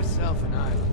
myself an island.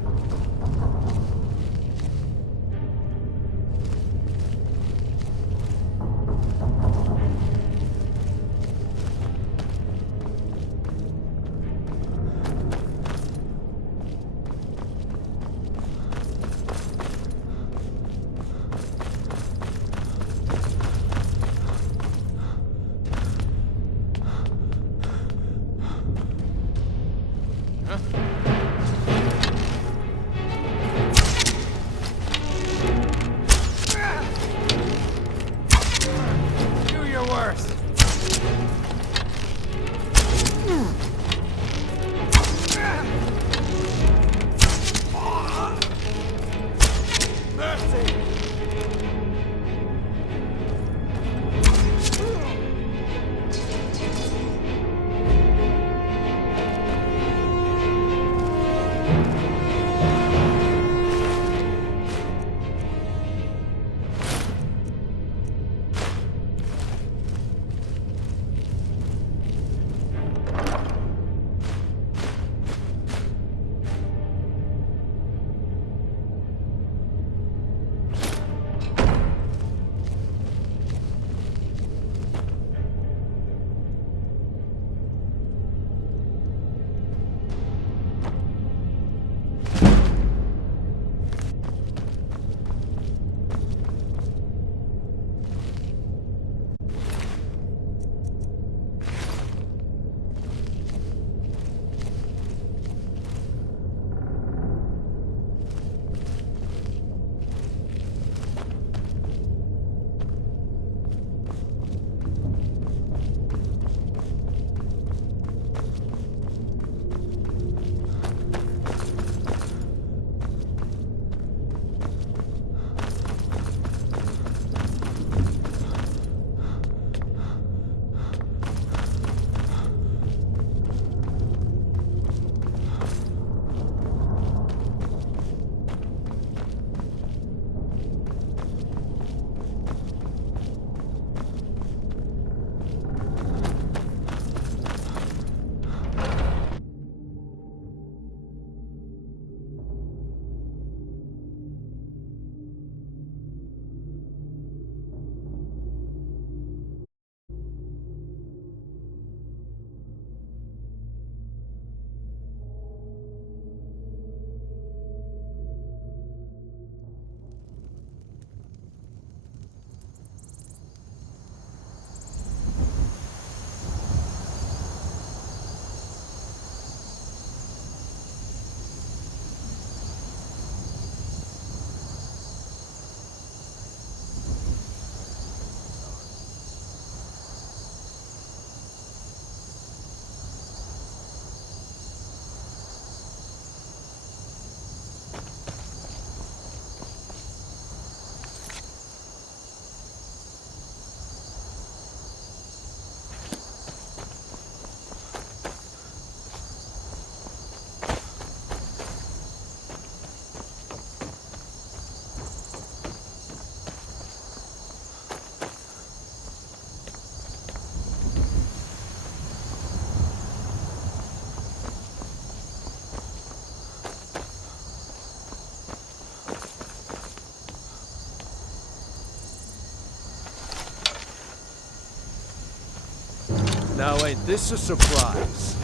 Do your worst. Mercy. Now ain't this a surprise?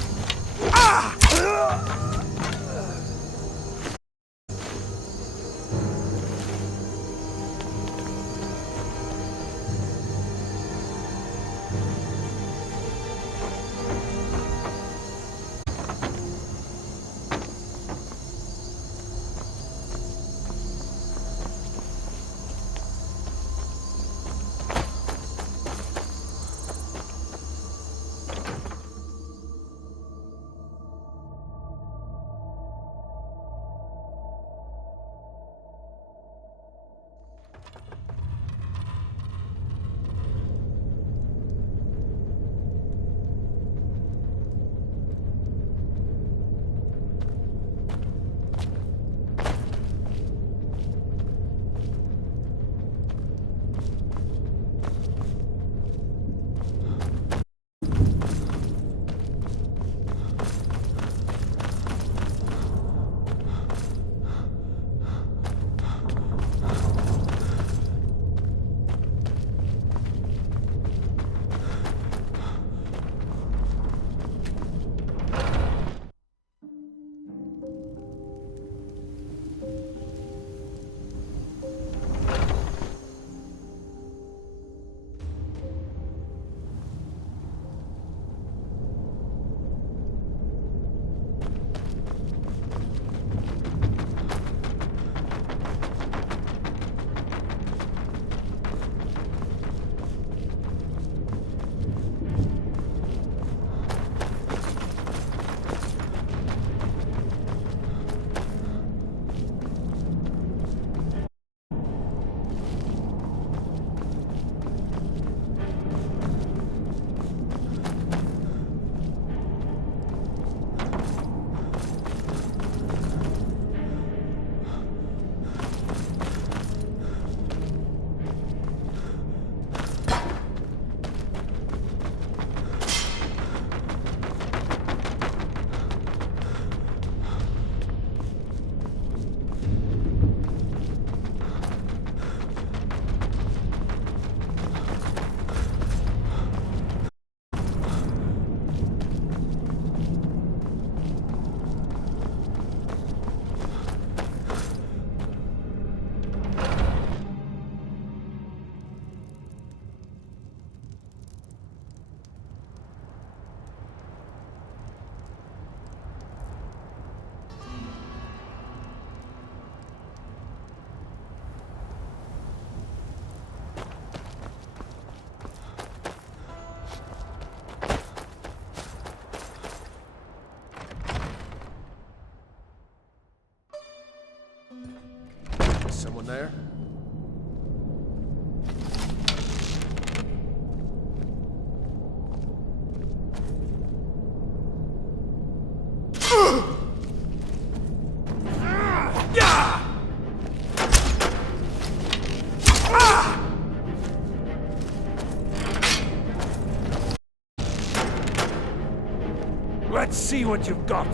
Someone there? Let's see what you've got.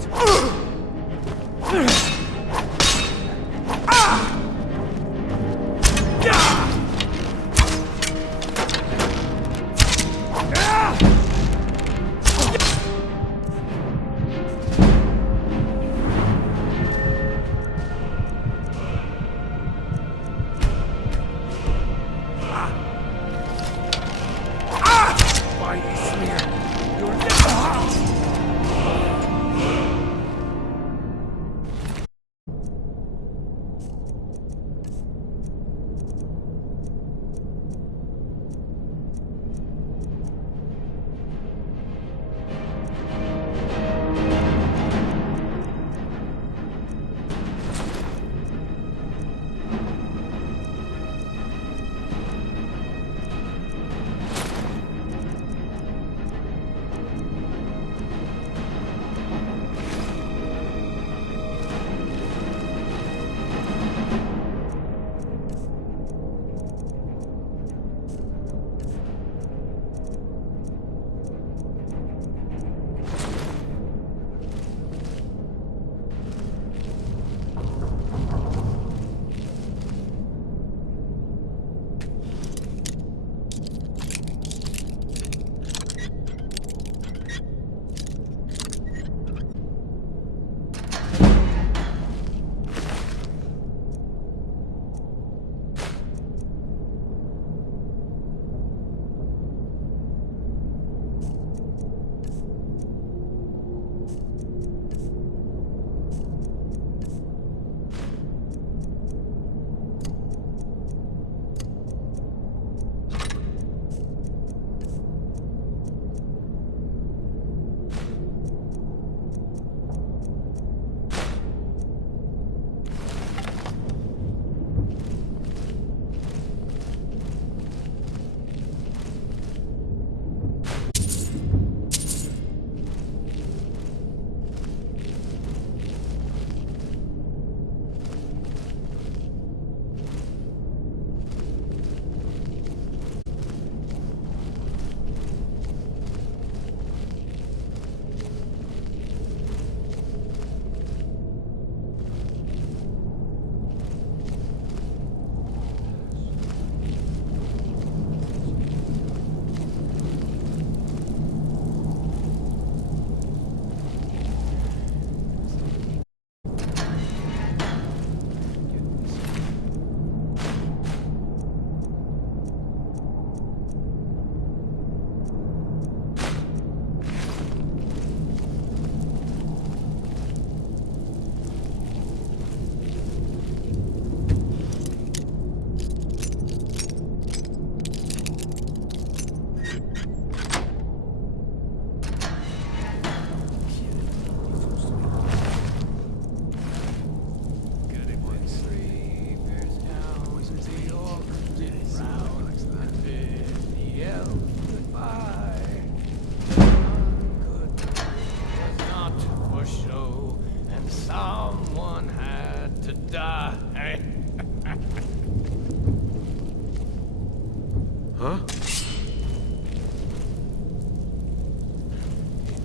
Huh?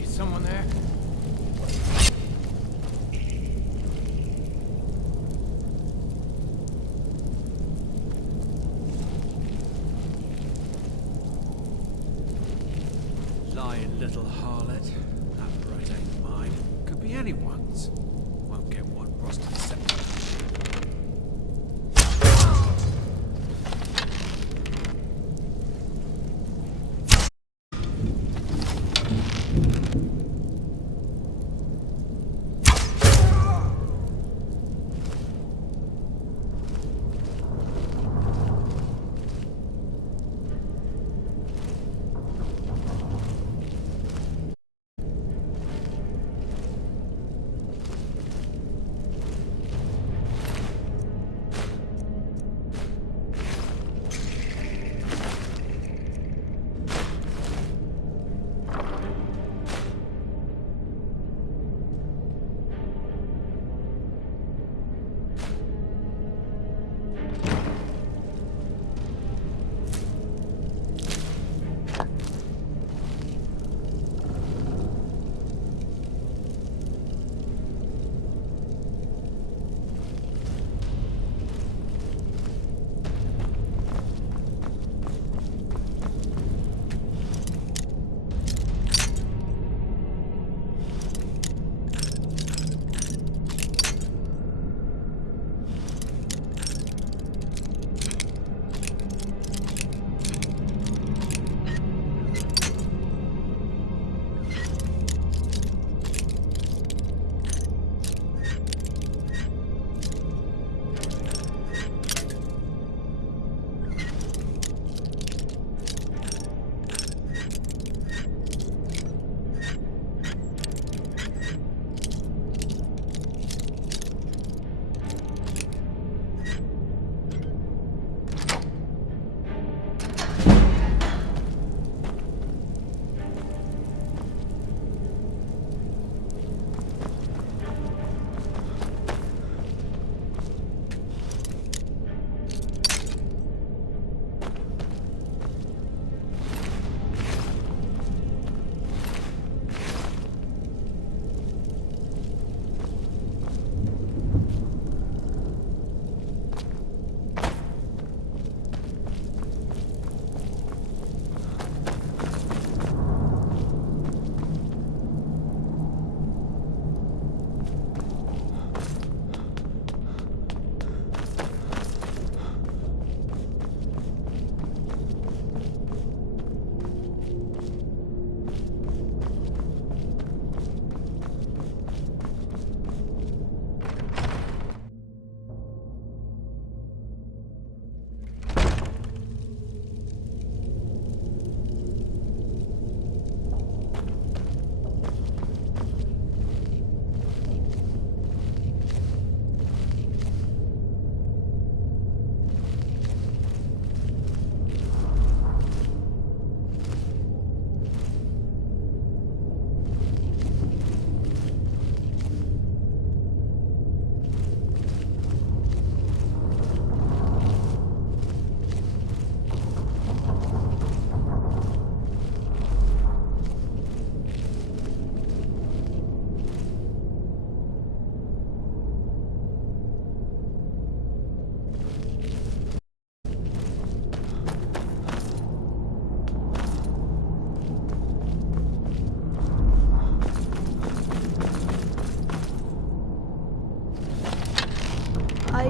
Is someone there? Lying little harlot. That brat ain't mine. Could be anyone's. Won't get one crossed to the septum.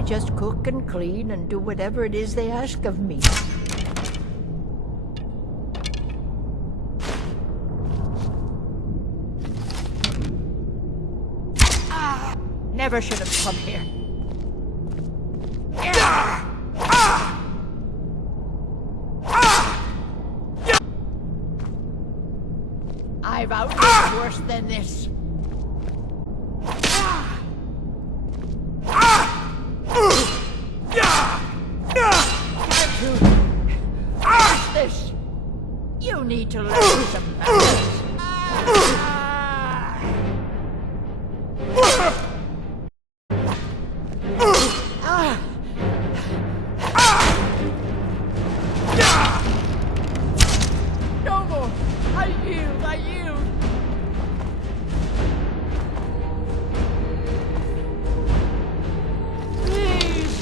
just cook and clean and do whatever it is they ask of me. Never should have come here. I've outlived worse than this. Can't you? What's this? You need to learn some manners. No more! I yield, I yield! Please!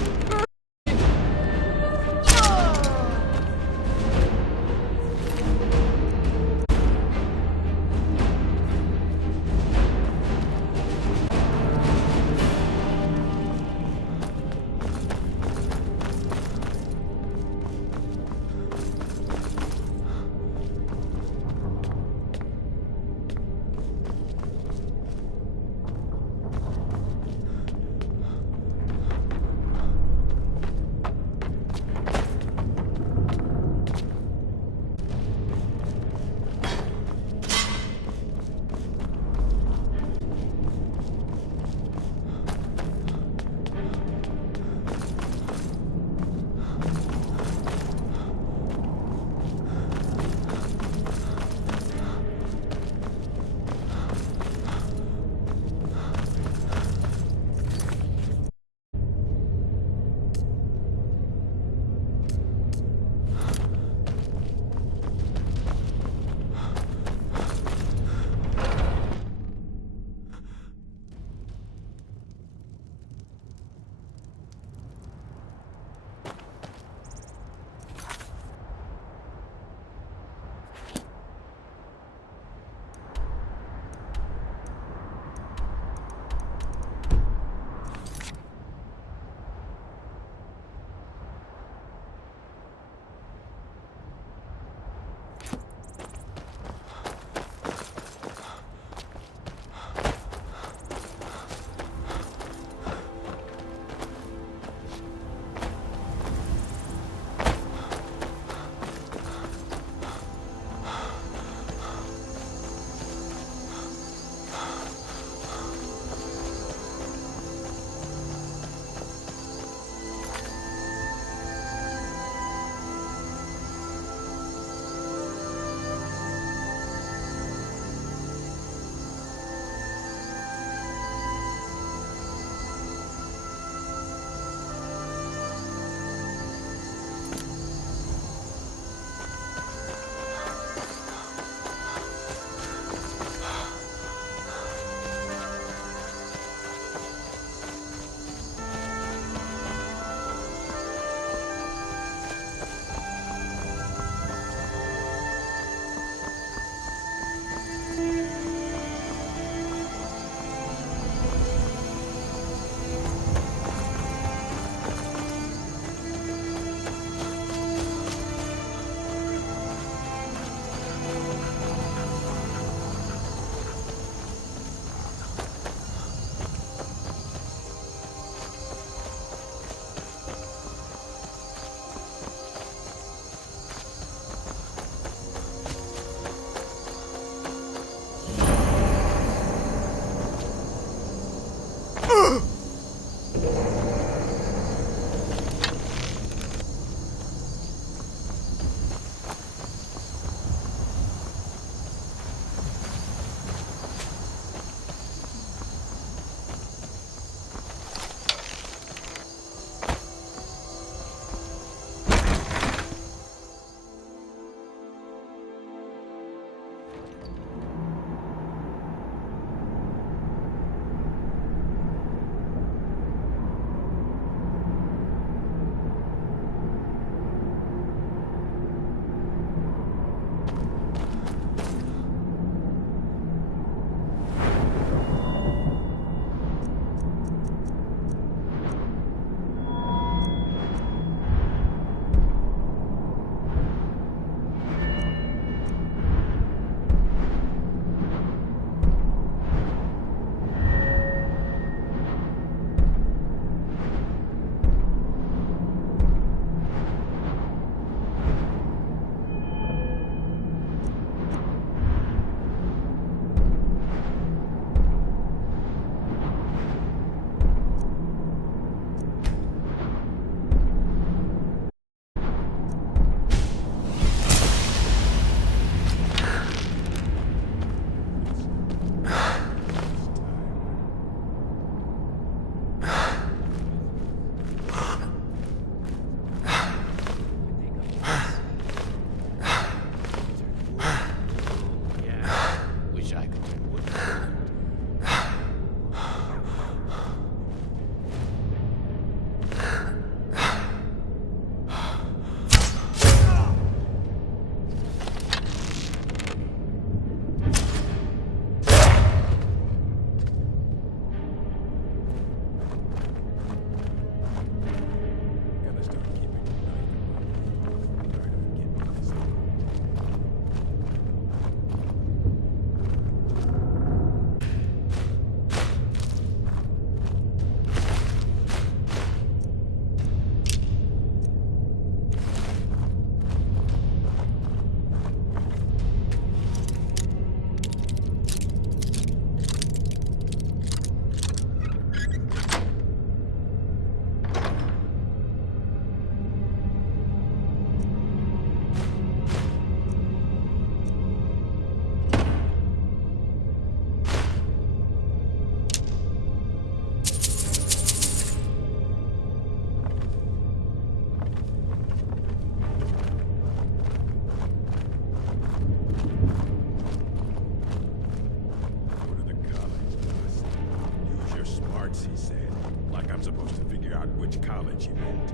sports, he said. Like I'm supposed to figure out which college he meant.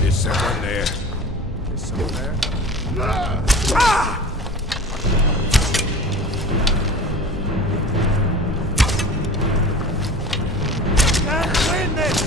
There's someone there. There's someone there. Can't win this!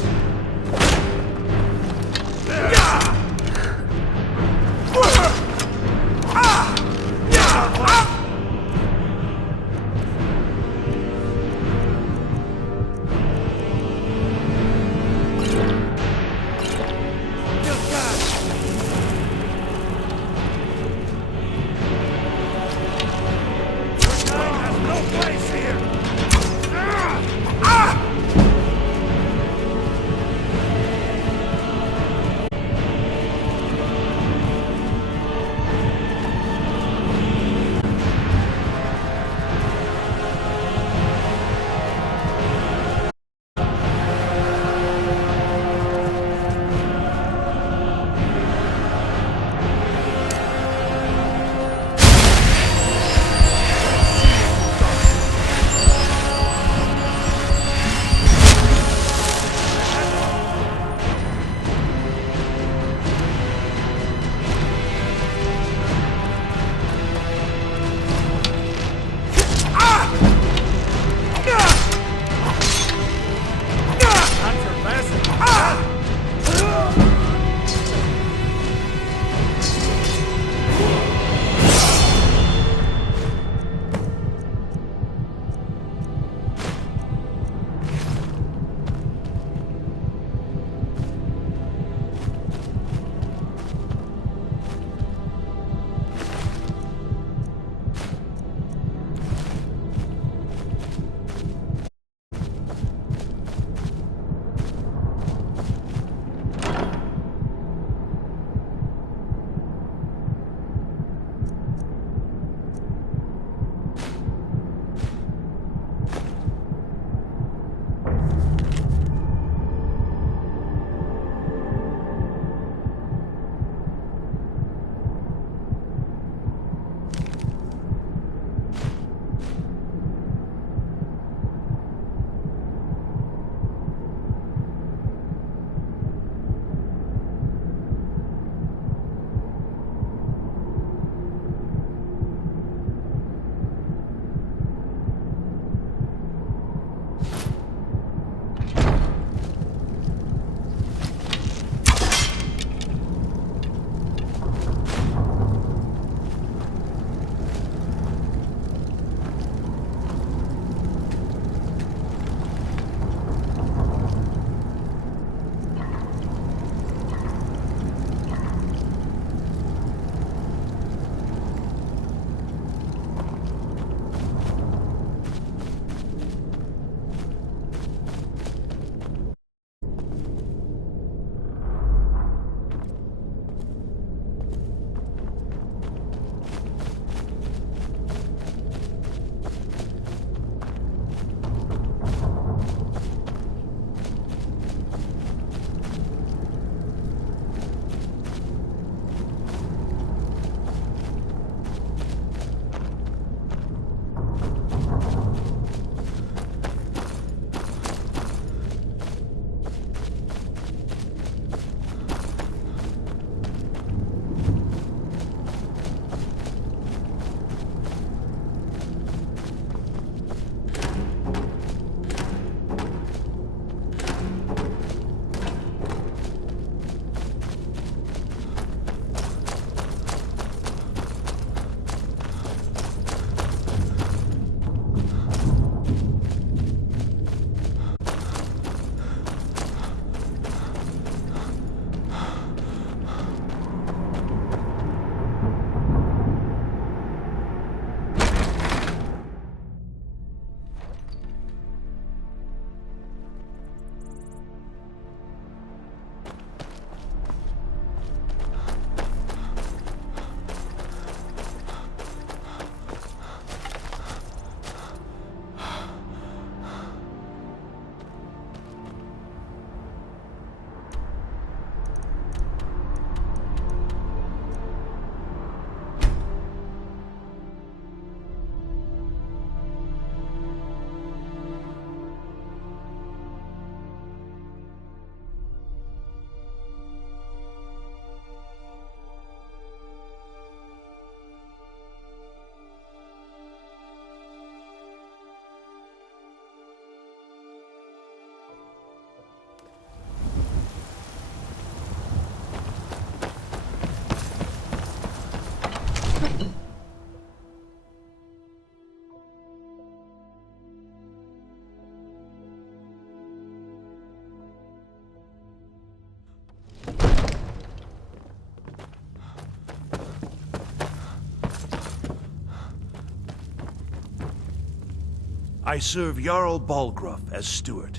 I serve Jarl Balgruuf as steward.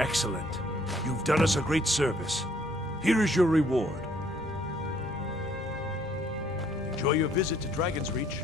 Excellent. You've done us a great service. Here is your reward. Enjoy your visit to Dragon's Reach.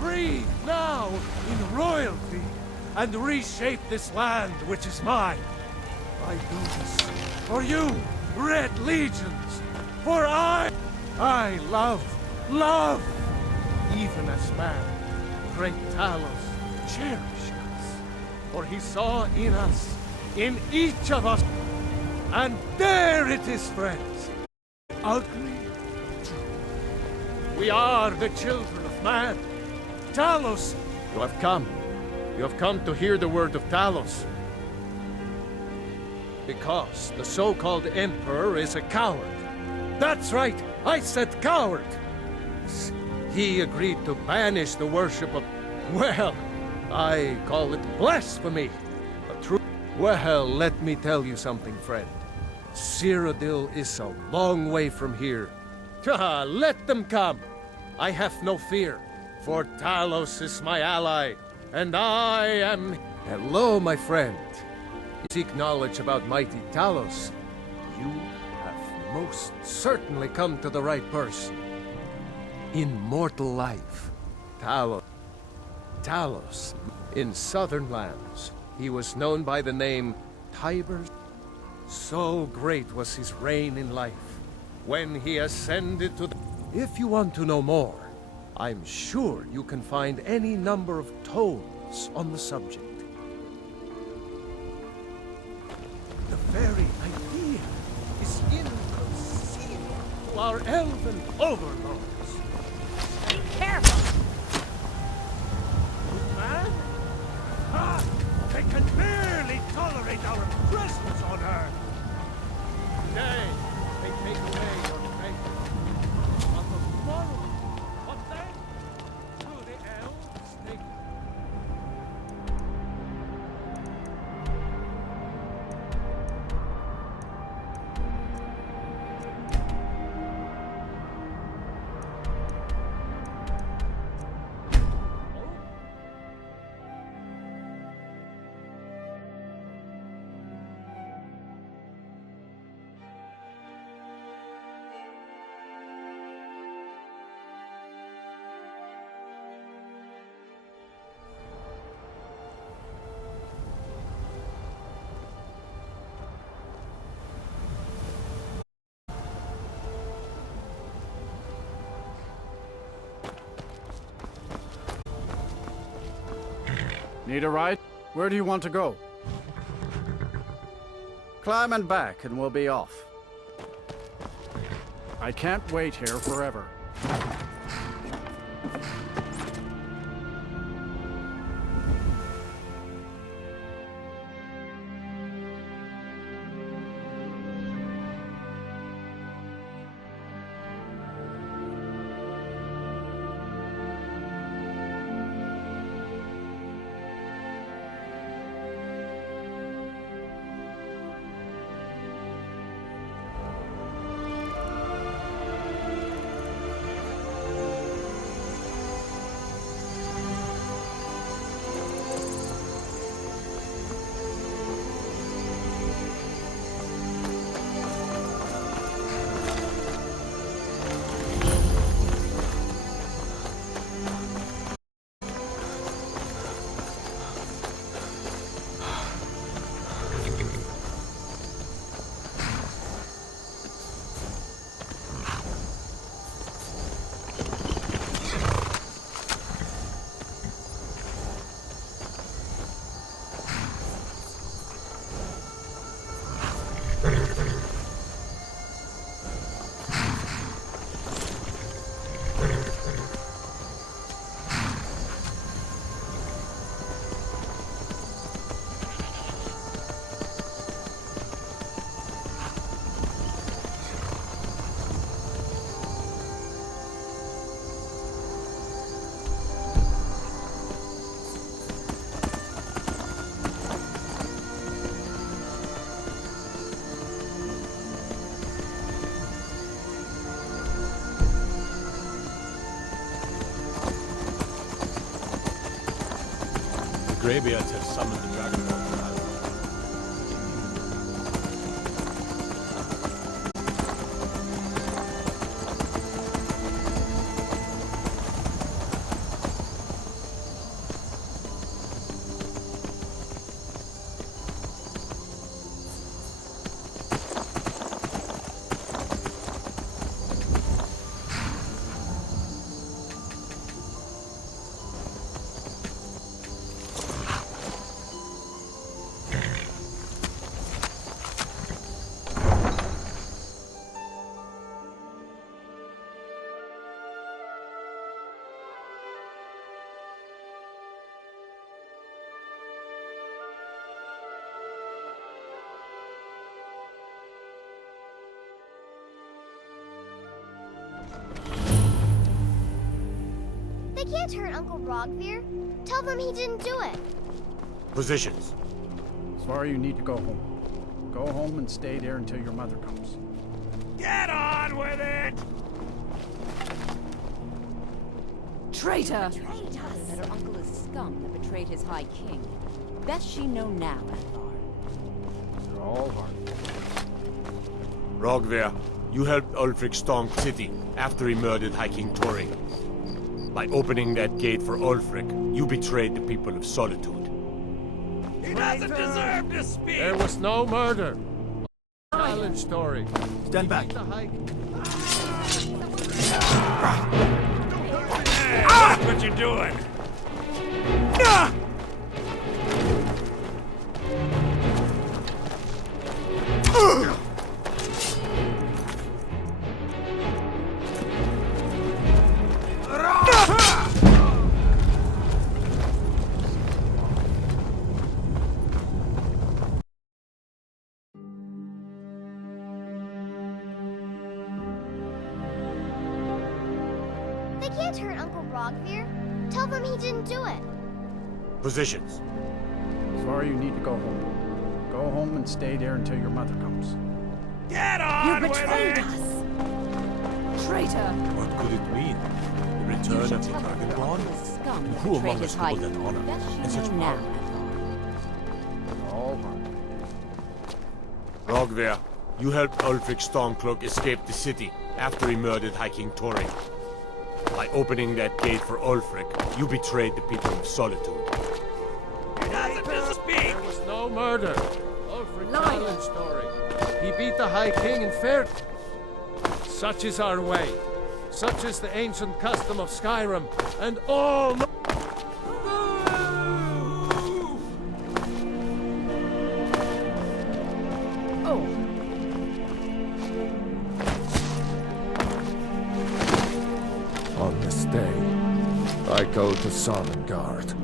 Breathe now in royalty and reshape this land which is mine. I do this for you, Red Legions, for I love, even as man, great Talos cherished us, for he saw in us, in each of us, and there it is, friends, ugly truth. We are the children of man. Talos! You have come. You have come to hear the word of Talos. Because the so-called Emperor is a coward. That's right, I said coward! He agreed to banish the worship of... well, I call it blasphemy. Well, let me tell you something, friend. Cyrodiil is a long way from here. Let them come! I have no fear. For Talos is my ally, and I am... Hello, my friend. Seek knowledge about mighty Talos. You have most certainly come to the right person. In mortal life, Talos, in southern lands, he was known by the name Tiber. So great was his reign in life, when he ascended to the... If you want to know more, I'm sure you can find any number of tomes on the subject. The very idea is inconceivable to our elven overlords. Be careful! Man? Ah! They can barely tolerate our presence on Earth! Today, they take away your faith. On the morrow, what then? To the elves, they... Need a ride? Where do you want to go? Climb and back, and we'll be off. I can't wait here forever. Greybeards have summoned the Dragonborn to Island. They can't hurt Uncle Rogvir. Tell them he didn't do it. Positions. Sorry, you need to go home. Go home and stay there until your mother comes. Get on with it! Traitor! That her uncle is scum that betrayed his High King. Best she know now, Athar. You're all hard. Rogver, you helped Ulfric storm city after he murdered High King Tori. By opening that gate for Ulfric, you betrayed the people of Solitude. He doesn't deserve to speak! There was no murder. Challenge story. Stand back. That's what you're doing! They can't hurt Uncle Rogvir. Tell them he didn't do it. Positions. Sorry, you need to go home. Go home and stay there until your mother comes. Get on You with betrayed it! us! Traitor! What could it mean? The return of the Tell her that her Dragonborn? uncle is scum that Who betrayed among his us High hold that King. honor Best and she such know now, power? Athar. You're all hard. Rogver, you helped Ulfric Stormcloak escape the city after he murdered High King Tori. By opening that gate for Ulfric, you betrayed the people of Solitude. He doesn't speak! There was no murder. Ulfric Liar. challenge story. He beat the High King in fair. Such is our way. Such is the ancient custom of Skyrim, and all. I go to Sovngarde.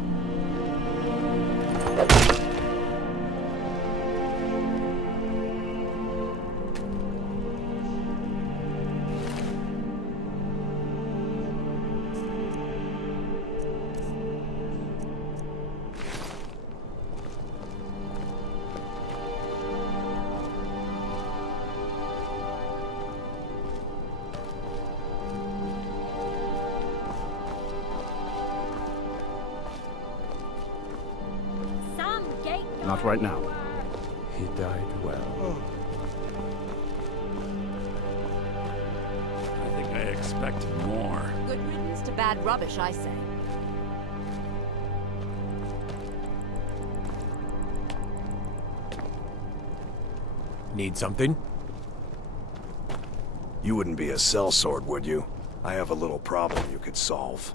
Not right now. He died well. I think I expected more. Good riddance to bad rubbish, I say. Need something? You wouldn't be a sellsword, would you? I have a little problem you could solve.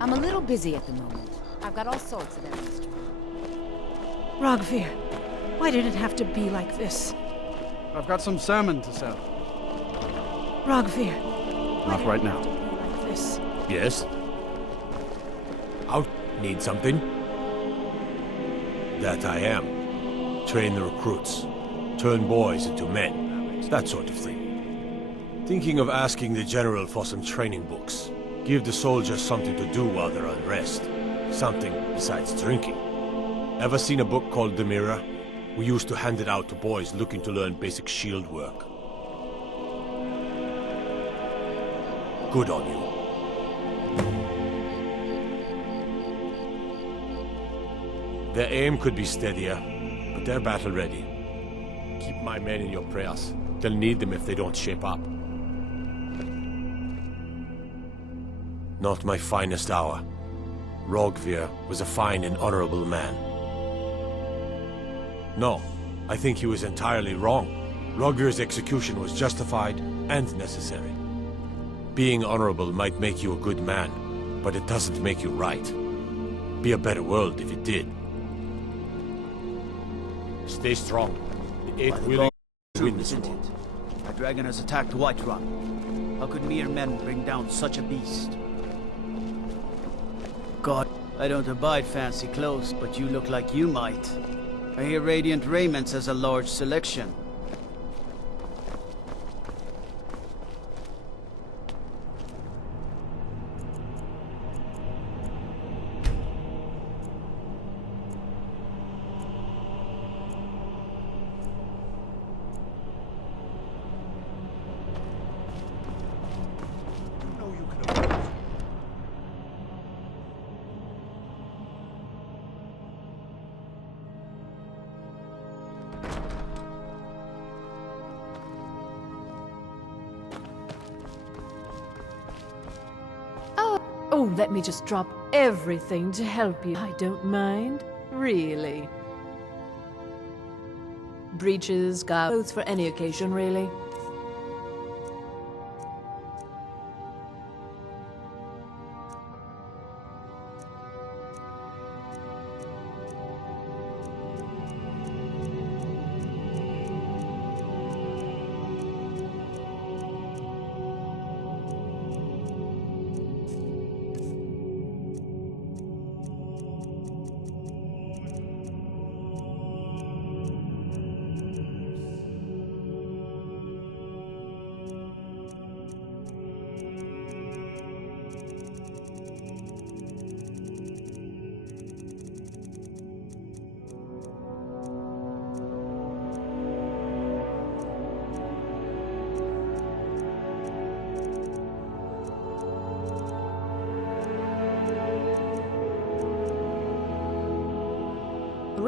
I'm a little busy at the moment. I've got all sorts of errands to run. Rogvir, why did it have to be like this? I've got some salmon to sell. Rogvir, Not right now. like this. Yes? Out. Need something? That I am. Train the recruits. Turn boys into men. That sort of thing. Thinking of asking the general for some training books. Give the soldiers something to do while they're on rest. Something besides drinking. Ever seen a book called The Mirror? We used to hand it out to boys looking to learn basic shield work. Good on you. Their aim could be steadier, but they're battle ready. Keep my men in your prayers. They'll need them if they don't shape up. Not my finest hour. Rogvir was a fine and honorable man. No, I think he was entirely wrong. Rogvir's execution was justified and necessary. Being honorable might make you a good man, but it doesn't make you right. Be a better world if it did. Stay strong. The Eight will win this war. A dragon has attacked Whiterun. How could mere men bring down such a beast? God, I don't abide fancy clothes, but you look like you might. I hear Radiant Raiments has a large selection. Oh, let me just drop everything to help you. I don't mind. Really. Breeches, clothes for any occasion, really.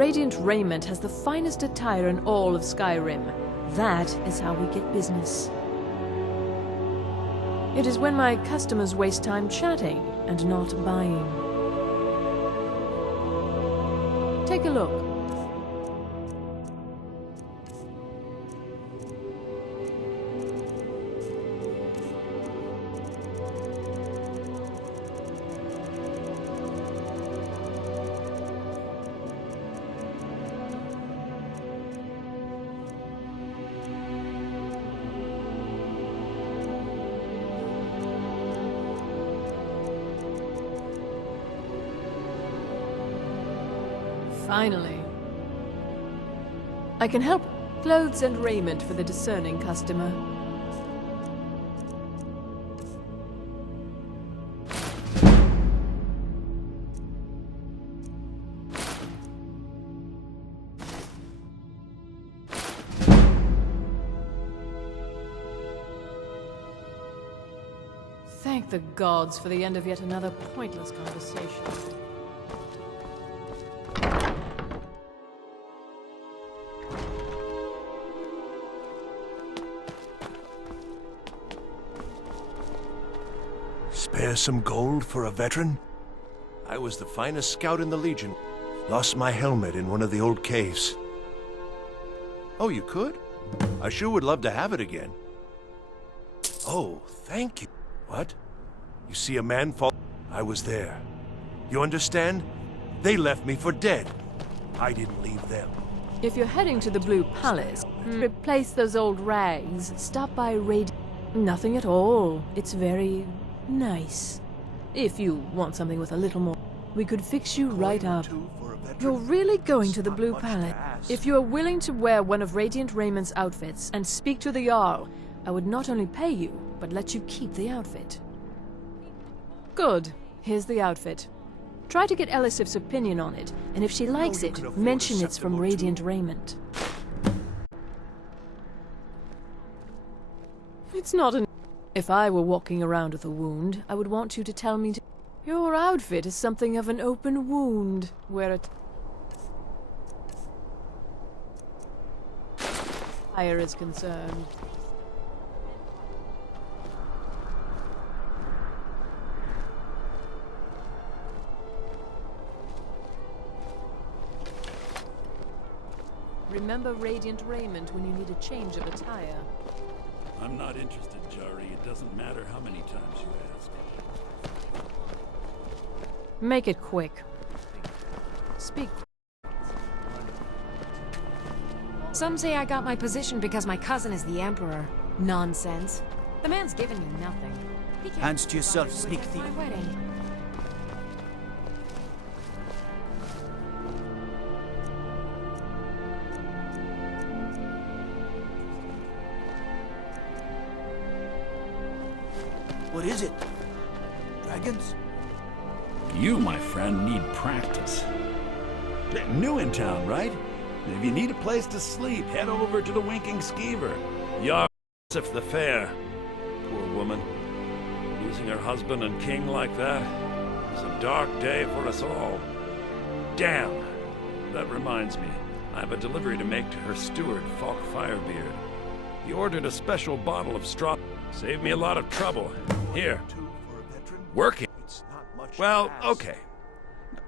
Radiant Raiment has the finest attire in all of Skyrim. That is how we get business. It is when my customers waste time chatting and not buying. Take a look. Finally. I can help. Clothes and raiment for the discerning customer. Thank the gods for the end of yet another pointless conversation. Spare some gold for a veteran? I was the finest scout in the Legion. Lost my helmet in one of the old caves. Oh, you could? I sure would love to have it again. Oh, thank you. What? You see a man fall? I was there. You understand? They left me for dead. I didn't leave them. If you're heading to the Blue Palace, replace those old rags. Stop by Nothing at all. It's very nice. If you want something with a little more, we could fix you right up. You're really going to the Blue Palace? If you are willing to wear one of Radiant Raymond's outfits and speak to the Jarl, I would not only pay you, but let you keep the outfit. Good. Here's the outfit. Try to get Elisif's opinion on it, and if she likes it, mention it's from Radiant Raymond. It's not an... If I were walking around with a wound, I would want you to tell me to... Your outfit is something of an open wound, where it... Fire is concerned. Remember Radiant Raymond when you need a change of attire. I'm not interested, Jari. It doesn't matter how many times you ask. Make it quick. Speak. Some say I got my position because my cousin is the Emperor. Nonsense. The man's given me nothing. He can't Hands to yourself, sneak thief. my wedding. What is it? Dragons? You, my friend, need practice. New in town, right? If you need a place to sleep, head over to the Winking Skeever. Yarsif the Fair. Poor woman. Losing her husband and king like that was a dark day for us all. Damn! That reminds me. I have a delivery to make to her steward, Falk Firebeard. He ordered a special bottle of straw. Saved me a lot of trouble. Here. Working. Well, okay.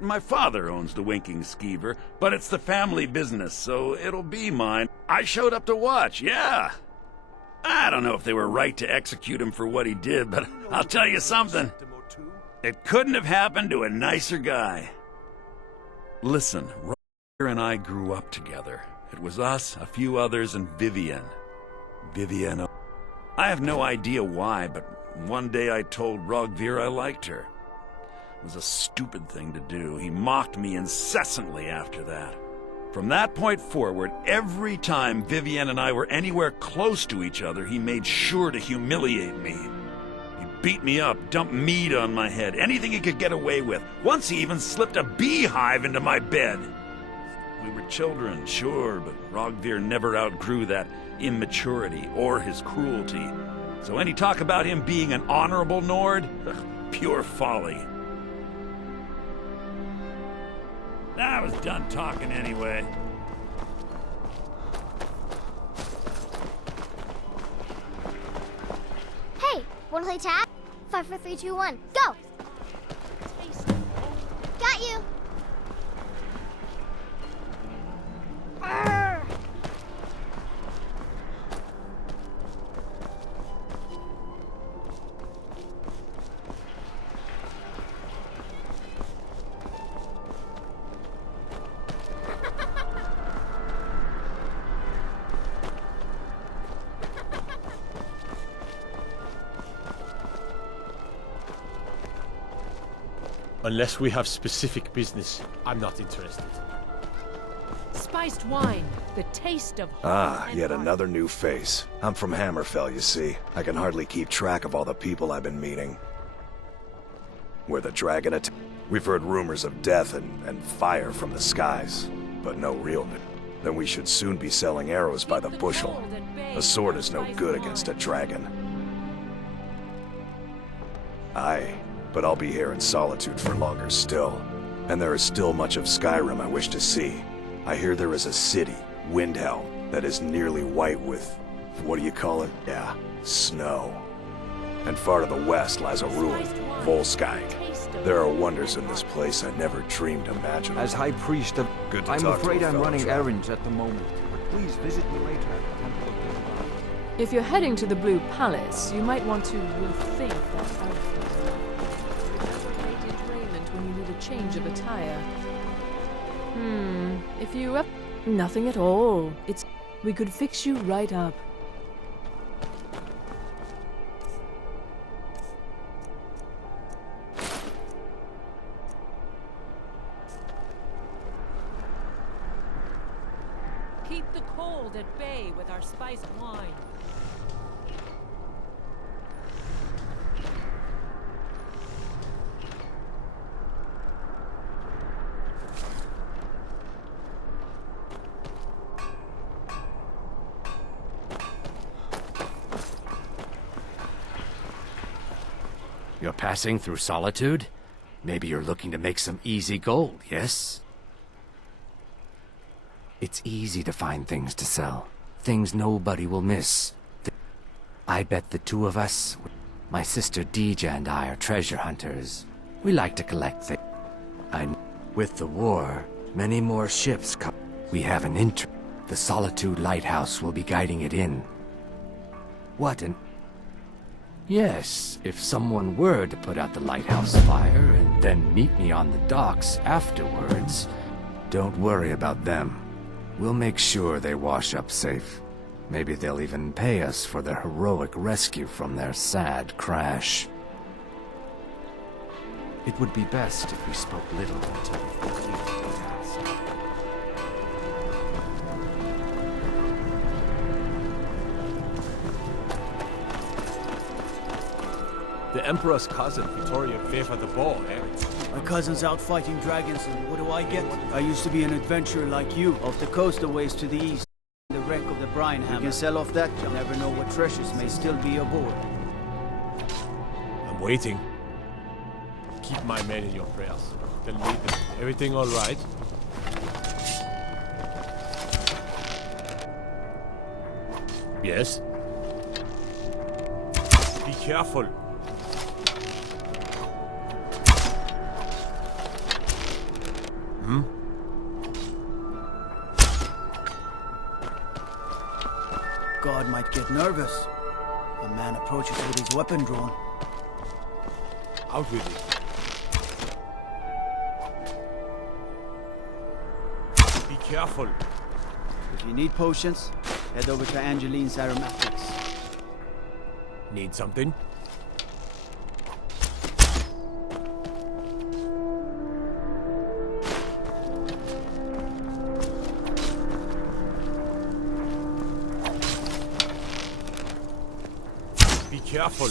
My father owns the Winking Skeever, but it's the family business, so it'll be mine. I showed up to watch, yeah. I don't know if they were right to execute him for what he did, but I'll tell you something. It couldn't have happened to a nicer guy. Listen, Roger and I grew up together. It was us, a few others, and Vivian. Vivian. I have no idea why, but one day I told Rogvir I liked her. It was a stupid thing to do. He mocked me incessantly after that. From that point forward, every time Vivian and I were anywhere close to each other, he made sure to humiliate me. He beat me up, dumped meat on my head, anything he could get away with. Once he even slipped a beehive into my bed. We were children, sure, but Rogvir never outgrew that immaturity or his cruelty. So any talk about him being an honorable Nord? Ugh, pure folly. I was done talking anyway. Hey, wanna play tag? 5, 4, 3, 2, 1, go! Got you! Arr! Unless we have specific business, I'm not interested. spiced wine. The taste of Ah, yet another new face. I'm from Hammerfell, you see. I can hardly keep track of all the people I've been meeting. Where the dragon We've heard rumors of death and fire from the skies, but no real news. Then we should soon be selling arrows by the bushel. A sword is no good against a dragon. Aye, but I'll be here in solitude for longer still. And there is still much of Skyrim I wish to see. I hear there is a city, Windhelm, that is nearly white with, what do you call it? Yeah, snow. And far to the west lies a ruin, Volskag. There are wonders in this place I never dreamed imaginable. As High Priest of... Good to I'm talk to afraid a I'm fellow running traveler. errands at the moment. Please visit me later at the Temple of Divine. If you're heading to the Blue Palace, you might want to rethink that outfit. Remember radiant raiment when you need a change of attire. If you up... Nothing at all. We could fix you right up. keep the cold at bay with our spiced wine. You're passing through Solitude? Maybe you're looking to make some easy gold, yes? It's easy to find things to sell. Things nobody will miss. I bet the two of us, my sister Deja and I, are treasure hunters. We like to collect things. With the war, many more ships come. We have an The Solitude Lighthouse will be guiding it in. What an... Yes, if someone were to put out the lighthouse fire and then meet me on the docks afterwards, don't worry about them. We'll make sure they wash up safe. Maybe they'll even pay us for their heroic rescue from their sad crash. It would be best if we spoke little until we completed the task. The Emperor's cousin, Vittoria, favored the bow, eh? My cousin's out fighting dragons, and what do I get? I used to be an adventurer like you, off the coast a ways to the east. The wreck of the Brine Hammer. You can sell off that, you'll never know what treasures may still be aboard. I'm waiting. Keep my men in your prayers. Then lead them. Everything all right? Yes? Be careful. God might get nervous. A man approaches with his weapon drawn. Out with it. Be careful. If you need potions, head over to Angeline's Aromatics. Need something? Be careful.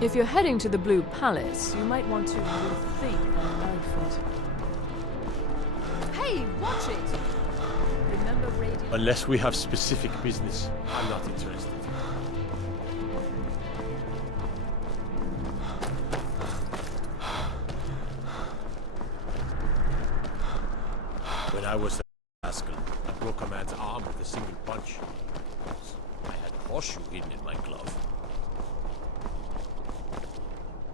If you're heading to the Blue Palace, you might want to rethink that outfit. Hey, watch it! Remember Radiant... Unless we have specific business, I'm not interested. When I was a rascal, I broke a man's arm with a single punch. horseshoe hidden in my glove.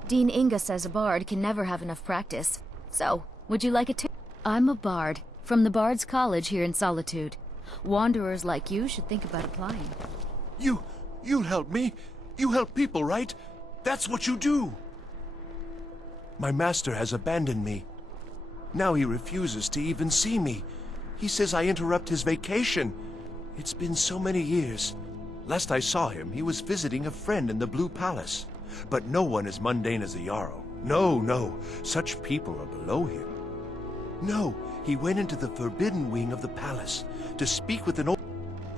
Dean Inga says a bard can never have enough practice. So, would you like it too? I'm a bard, from the Bard's College here in Solitude. Wanderers like you should think about applying. You'll help me? You help people, right? That's what you do! My master has abandoned me. Now he refuses to even see me. He says I interrupt his vacation. It's been so many years. Last I saw him, he was visiting a friend in the Blue Palace. But no one as mundane as a Jarl. No, such people are below him. No, he went into the forbidden wing of the palace to speak with an old...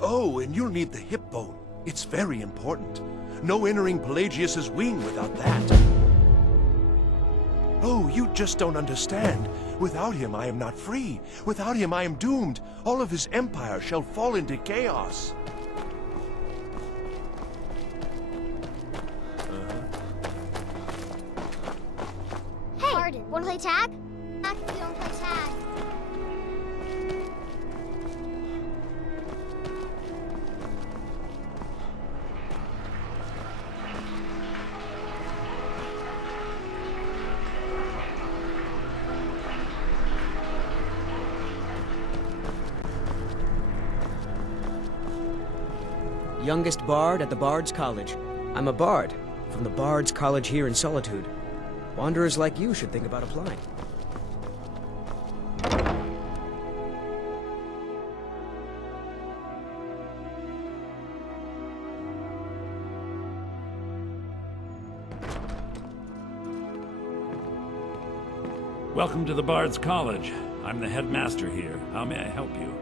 Oh, and you'll need the hip bone. It's very important. No entering Pelagius's wing without that. Oh, you just don't understand. Without him, I am not free. Without him, I am doomed. All of his empire shall fall into chaos. Hey, Arden, wanna play tag? I can go and play tag. Youngest bard at the Bard's College. I'm a bard, from the Bard's College here in Solitude. Wanderers like you should think about applying. Welcome to the Bard's College. I'm the headmaster here. How may I help you?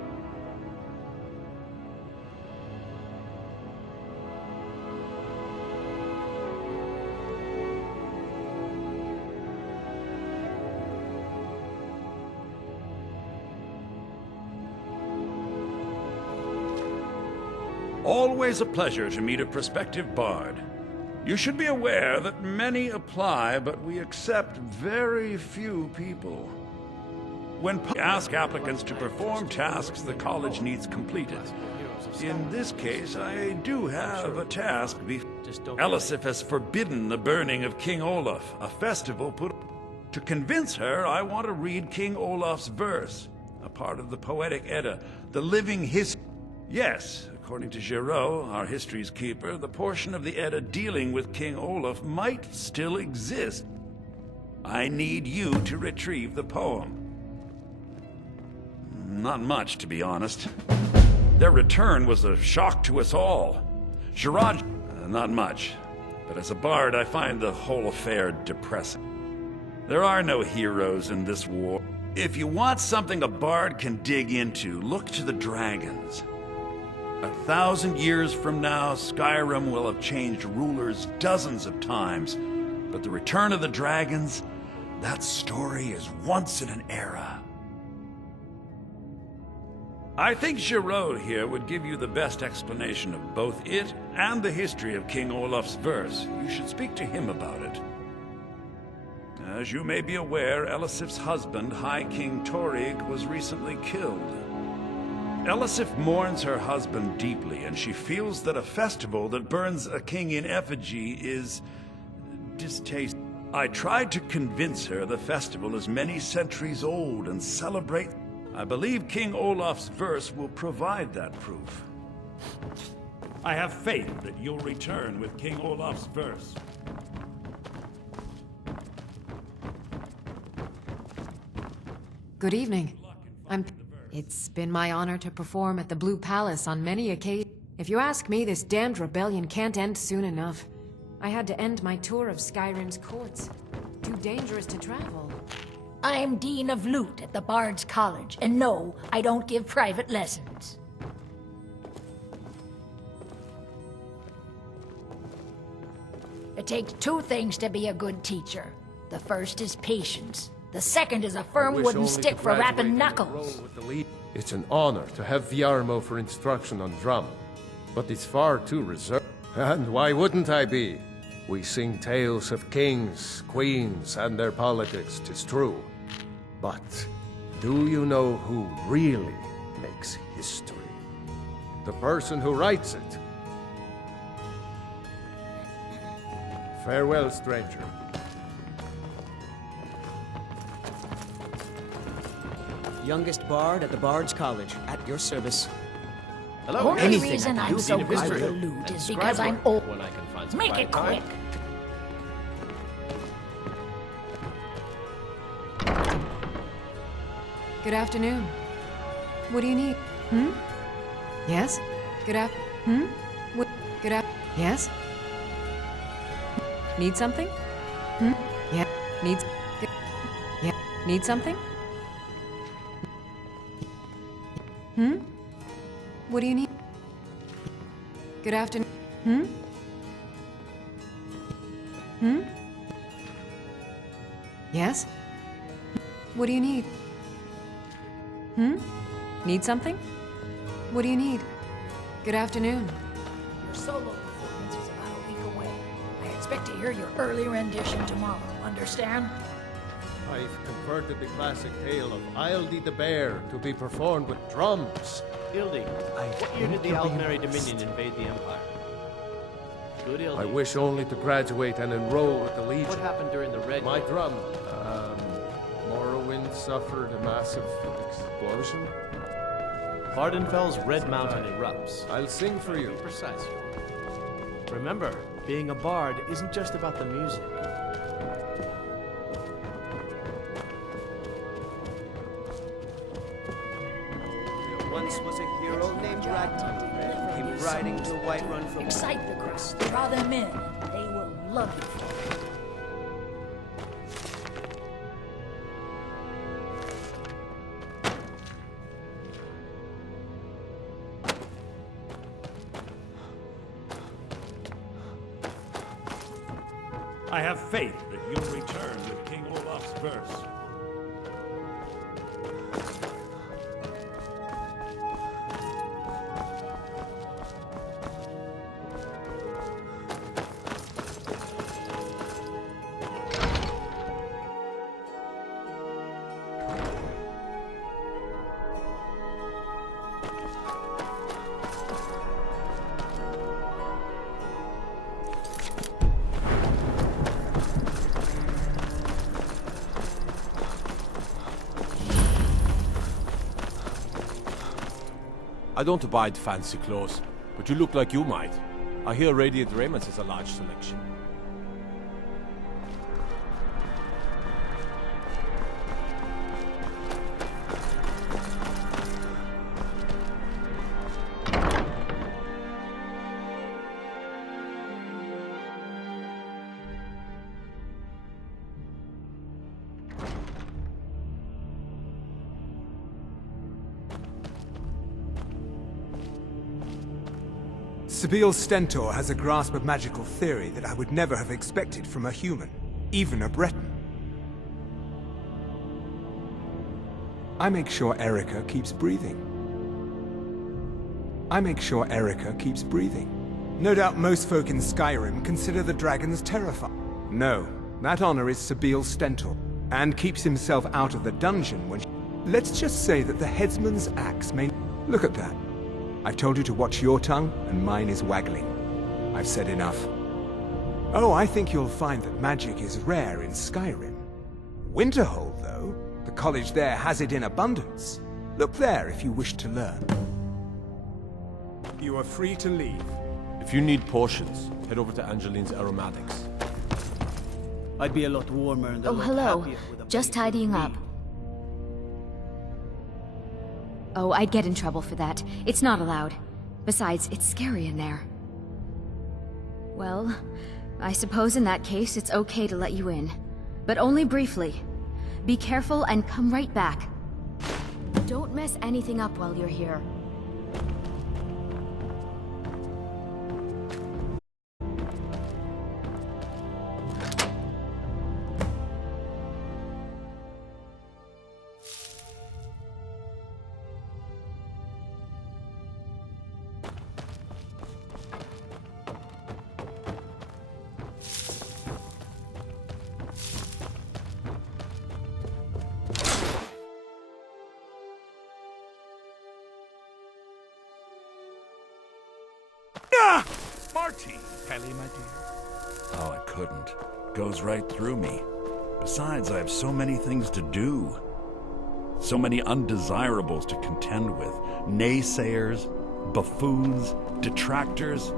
Always a pleasure to meet a prospective bard. You should be aware that many apply, but we accept very few people. When we ask applicants to perform tasks the college needs completed. In this case, I do have a task. Elisif has forbidden the burning of King Olaf, a festival put... To convince her, I want to read King Olaf's verse, a part of the Poetic Edda, the living history. Yes, according to Giraud, our history's keeper, the portion of the Edda dealing with King Olaf might still exist. I need you to retrieve the poem. Not much, to be honest. Their return was a shock to us all. Giraud, not much. But as a bard, I find the whole affair depressing. There are no heroes in this war. If you want something a bard can dig into, look to the dragons. 1,000 years from now, Skyrim will have changed rulers dozens of times. But the return of the dragons, that story is once in an era. I think Giraud here would give you the best explanation of both it and the history of King Olaf's verse. You should speak to him about it. As you may be aware, Elisif's husband, High King Torig, was recently killed. Elisif mourns her husband deeply, and she feels that a festival that burns a king in effigy is distasteful. I tried to convince her the festival is many centuries old and celebrate. I believe King Olaf's verse will provide that proof. I have faith that you'll return with King Olaf's verse. Good evening. It's been my honor to perform at the Blue Palace on many occasions. If you ask me, this damned rebellion can't end soon enough. I had to end my tour of Skyrim's courts. Too dangerous to travel. I'm Dean of Lute at the Bard's College, and no, I don't give private lessons. It takes two things to be a good teacher. The first is patience. The second is a firm wooden stick for rapping knuckles. It's an honor to have Viarmo for instruction on drum, but it's far too reserved. And why wouldn't I be? We sing tales of kings, queens, and their politics, 'tis true. But do you know who really makes history? The person who writes it. Farewell, stranger. Youngest bard at the Bard's College, at your service. Hello. Only Anything reason I can I'm do so for good you. at the loot is because I'm old. When I can find some Make it quick. Good afternoon. What do you need? Yes? Good af- What? Good af- Yes? Need something? Yeah. Needs. Yeah. Need something? What do you need? Good afternoon. Yes? What do you need? Need something? What do you need? Good afternoon. Your solo performance is about a week away. I expect to hear your early rendition tomorrow. Understand? I've converted the classic tale of Ildy the Bear to be performed with drums. Ildy, what year did the Aldmeri Dominion invade the Empire? Good Ildy. I wish only to graduate and enroll with the Legion. What happened during the Red My War? drum. Morrowind suffered a massive explosion. Vardenfell's Red Mountain erupts. I'll sing for you. Be precise. Remember, being a bard isn't just about the music. There once was a hero named Ragnar. Came riding to Whiterun from... Excite the crowd. Draw them in. They will love you for it. I have faith that you'll return with King Olaf's verse. I don't abide fancy clothes, but you look like you might. I hear Radiant Raiments has a large selection. Sabil Stentor has a grasp of magical theory that I would never have expected from a human, even a Breton. I make sure Erica keeps breathing. No doubt most folk in Skyrim consider the dragons terrifying. No, that honor is Sabil Stentor, and keeps himself out of the dungeon when... Let's just say that the headsman's axe may... Look at that. I've told you to watch your tongue, and mine is waggling. I've said enough. Oh, I think you'll find that magic is rare in Skyrim. Winterhold, though, the college there has it in abundance. Look there if you wish to learn. You are free to leave. If you need potions, head over to Angeline's Aromatics. I'd be a lot warmer and a Oh, lot hello. happier with a Just place with tidying me. up. Oh, I'd get in trouble for that. It's not allowed. Besides, it's scary in there. Well, I suppose in that case it's okay to let you in. But only briefly. Be careful and come right back. Don't mess anything up while you're here. Marty, Kelly, my dear. Oh, I couldn't. Goes right through me. Besides, I have so many things to do. So many undesirables to contend with. Naysayers, buffoons, detractors.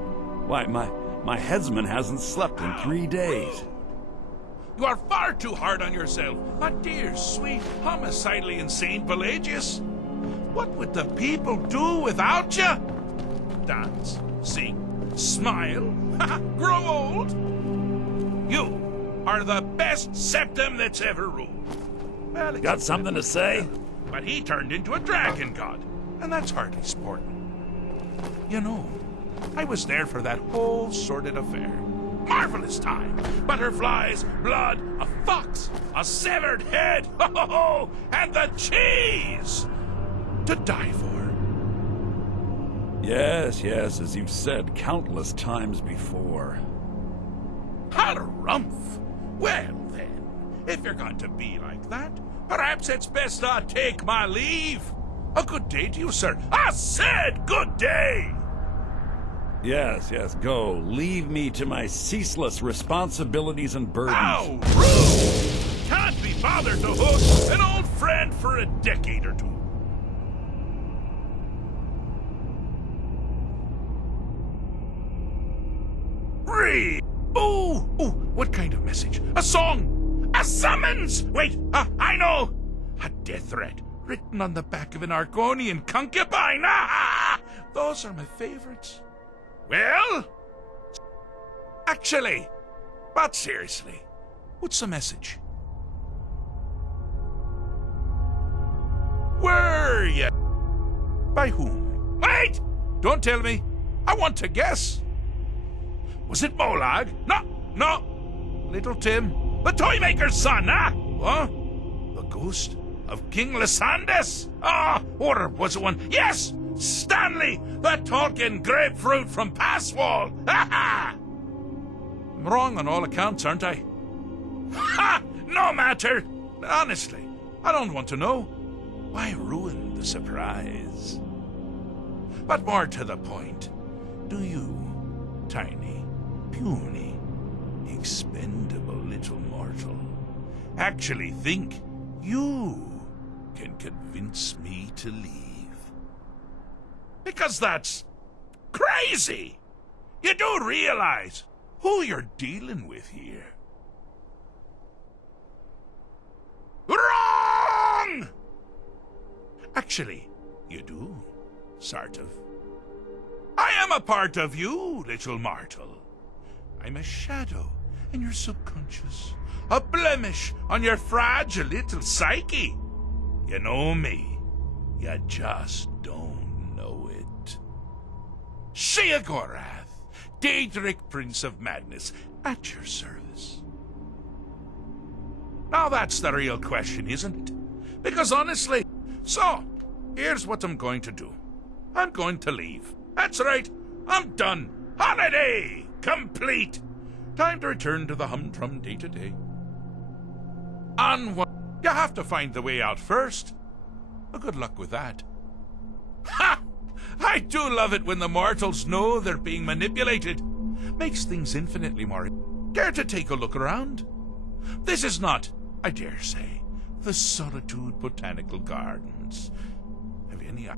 Why, my headsman hasn't slept in 3 days. You are far too hard on yourself, my dear, sweet, homicidally insane Pelagius. What would the people do without you? Dance, sing, smile, grow old? You are the best septum that's ever ruled. Well, got something to say? But he turned into a dragon god, and that's hardly sporting. You know, I was there for that whole sordid affair. Marvelous time. Butterflies, blood, a fox, a severed head, and the cheese to die for. Yes, as you've said countless times before. Harumph! Well then, if you're going to be like that, perhaps it's best I take my leave. A good day to you, sir. I said good day! Yes, go. Leave me to my ceaseless responsibilities and burdens. How rude! Can't be bothered to hook an old friend for a decade or two. Read! Ooh, what kind of message? A song! A summons! Wait, I know! A death threat written on the back of an Argonian concubine! Those are my favorites. Well, actually, but seriously, what's the message? Were you? By whom? Wait! Don't tell me. I want to guess. Was it Molag? No. Little Tim, the Toymaker's son, huh? What? The ghost of King Lysandas? Or was it one? Yes! Stanley, the talking grapefruit from Passwall! I'm wrong on all accounts, aren't I? No matter! Honestly, I don't want to know. Why ruin the surprise? But more to the point, do you, tiny, puny, expendable little mortal, actually think you can convince me to leave? Because that's crazy! You do realize who you're dealing with here. Wrong! Actually, you do, sort of. I am a part of you, little mortal. I'm a shadow in your subconscious, a blemish on your fragile little psyche. You know me, you just don't know it. Sheogorath, Daedric Prince of Madness, at your service. Now that's the real question, isn't it? Because honestly, so, here's what I'm going to do. I'm going to leave. That's right, I'm done. Holiday complete. Time to return to the humdrum day-to-day. You have to find the way out first. Well, good luck with that. Ha! I do love it when the mortals know they're being manipulated. Makes things infinitely more... Care to take a look around? This is not, I dare say, the Solitude Botanical Gardens. Have you any...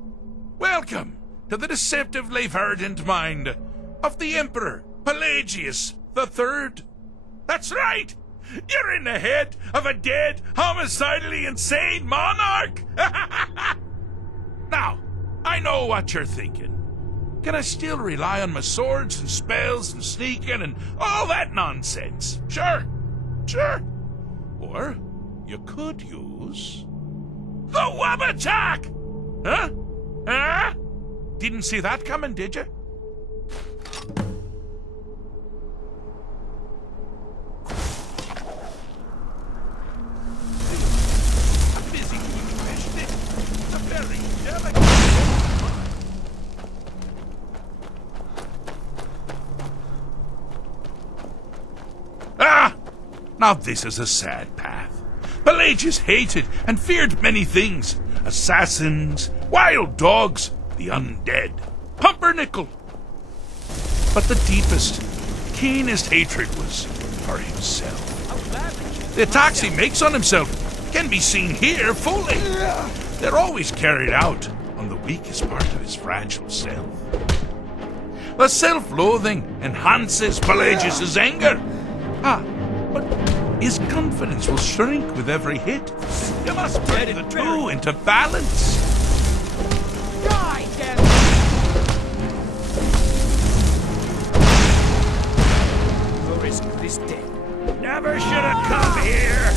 Welcome to the deceptively verdant mind of the Emperor Pelagius III. That's right! You're in the head of a dead, homicidally insane monarch! Now, I know what you're thinking. Can I still rely on my swords and spells and sneaking and all that nonsense? Sure. Or you could use the Wabbajack! Huh? Didn't see that coming, did you? I'm busy doing the best. It's a very delicate... Now this is a sad path. Pelagius hated and feared many things. Assassins, wild dogs, the undead, pumpernickel. But the deepest, keenest hatred was for himself. The attacks he makes on himself can be seen here fully. They're always carried out on the weakest part of his fragile self. The self-loathing enhances Pelagius's anger. But his confidence will shrink with every hit. You must bring the two into balance. Die, damn Loris Christi. Never should have come here.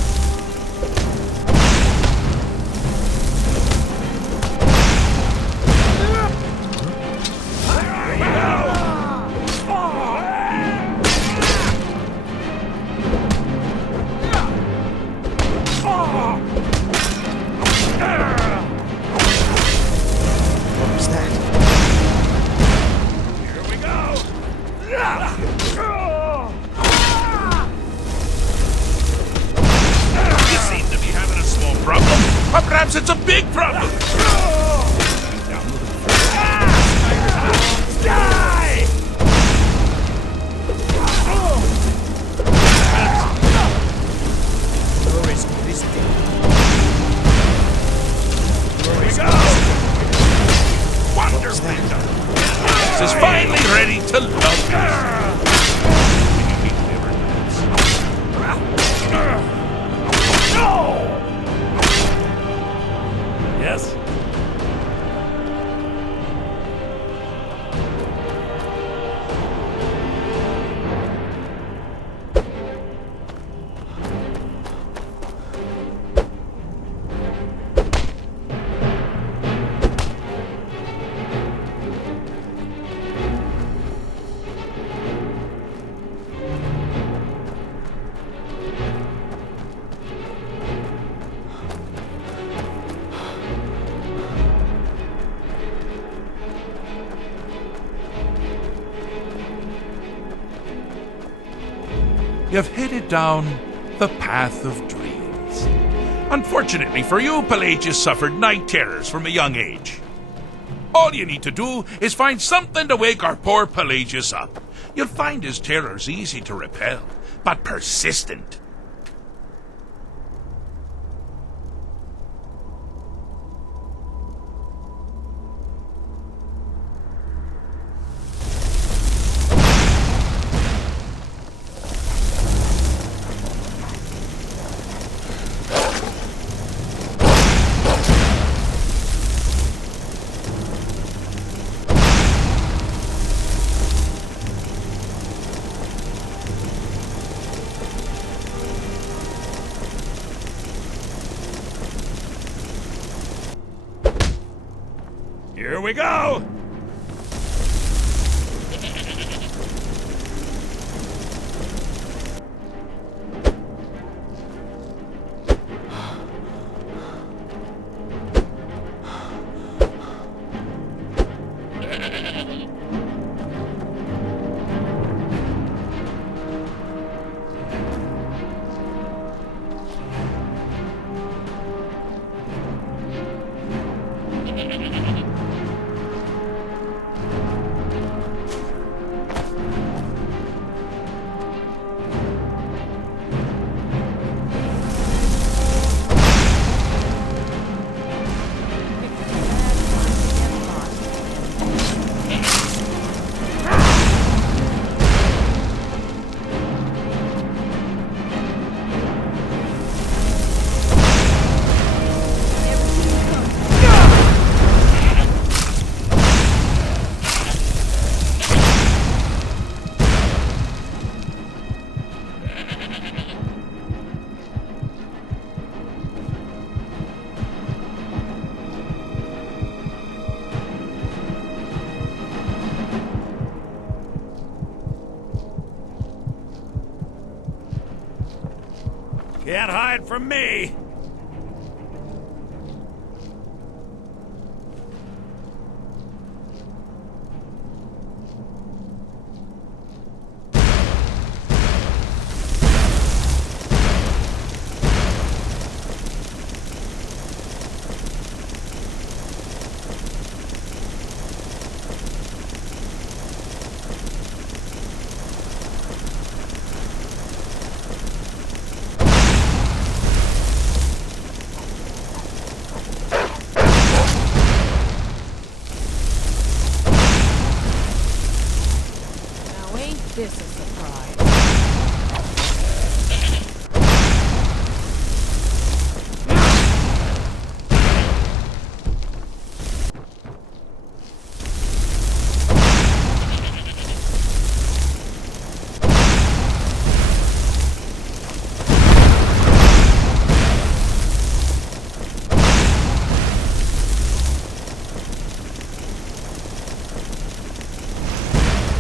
Or perhaps it's a big problem! Die! Loris Christi. Here we go! Wonderfully done! This is finally ready to love you! Yes? You've headed down the path of dreams. Unfortunately for you, Pelagius suffered night terrors from a young age. All you need to do is find something to wake our poor Pelagius up. You'll find his terrors easy to repel, but persistent. Here we go! Can't hide from me! surprise.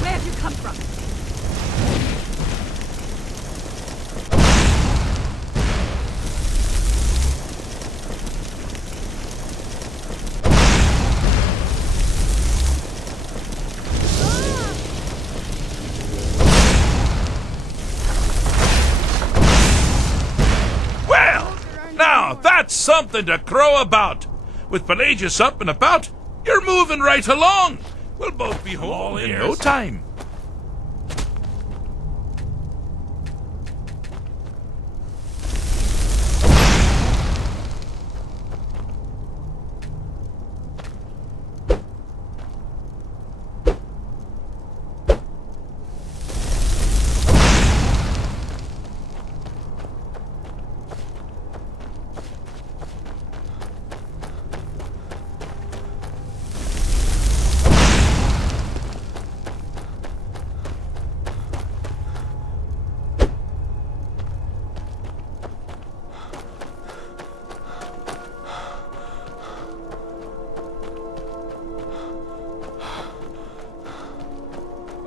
Where'd you come from? Well, now that's something to crow about. With Pelagius up and about, you're moving right along. We'll both be home in no time.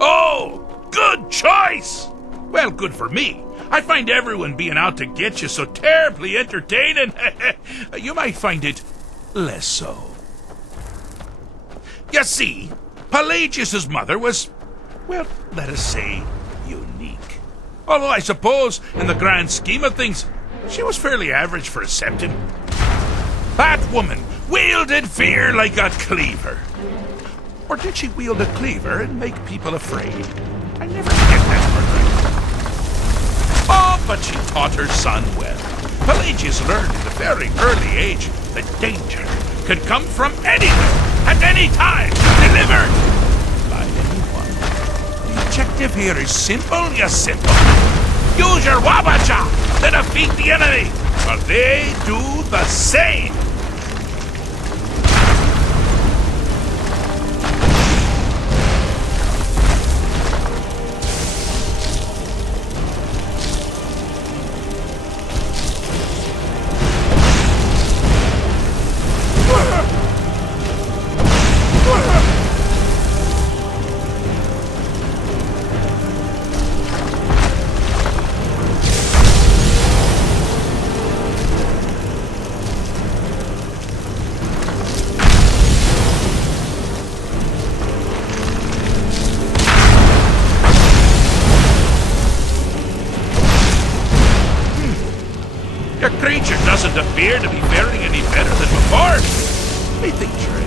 Oh, good choice! Well, good for me. I find everyone being out to get you so terribly entertaining. You might find it less so. You see, Pelagius's mother was, well, let us say, unique. Although I suppose, in the grand scheme of things, she was fairly average for a septim. That woman wielded fear like a cleaver. Or did she wield a cleaver and make people afraid? I never get that part right. Oh, but she taught her son well. Pelagius learned at a very early age that danger could come from anywhere, at any time, delivered by anyone. The objective here is simple, yes, simple. Use your wabacha to defeat the enemy, while they do the same. Your creature doesn't appear to be faring any better than before. Methinks you're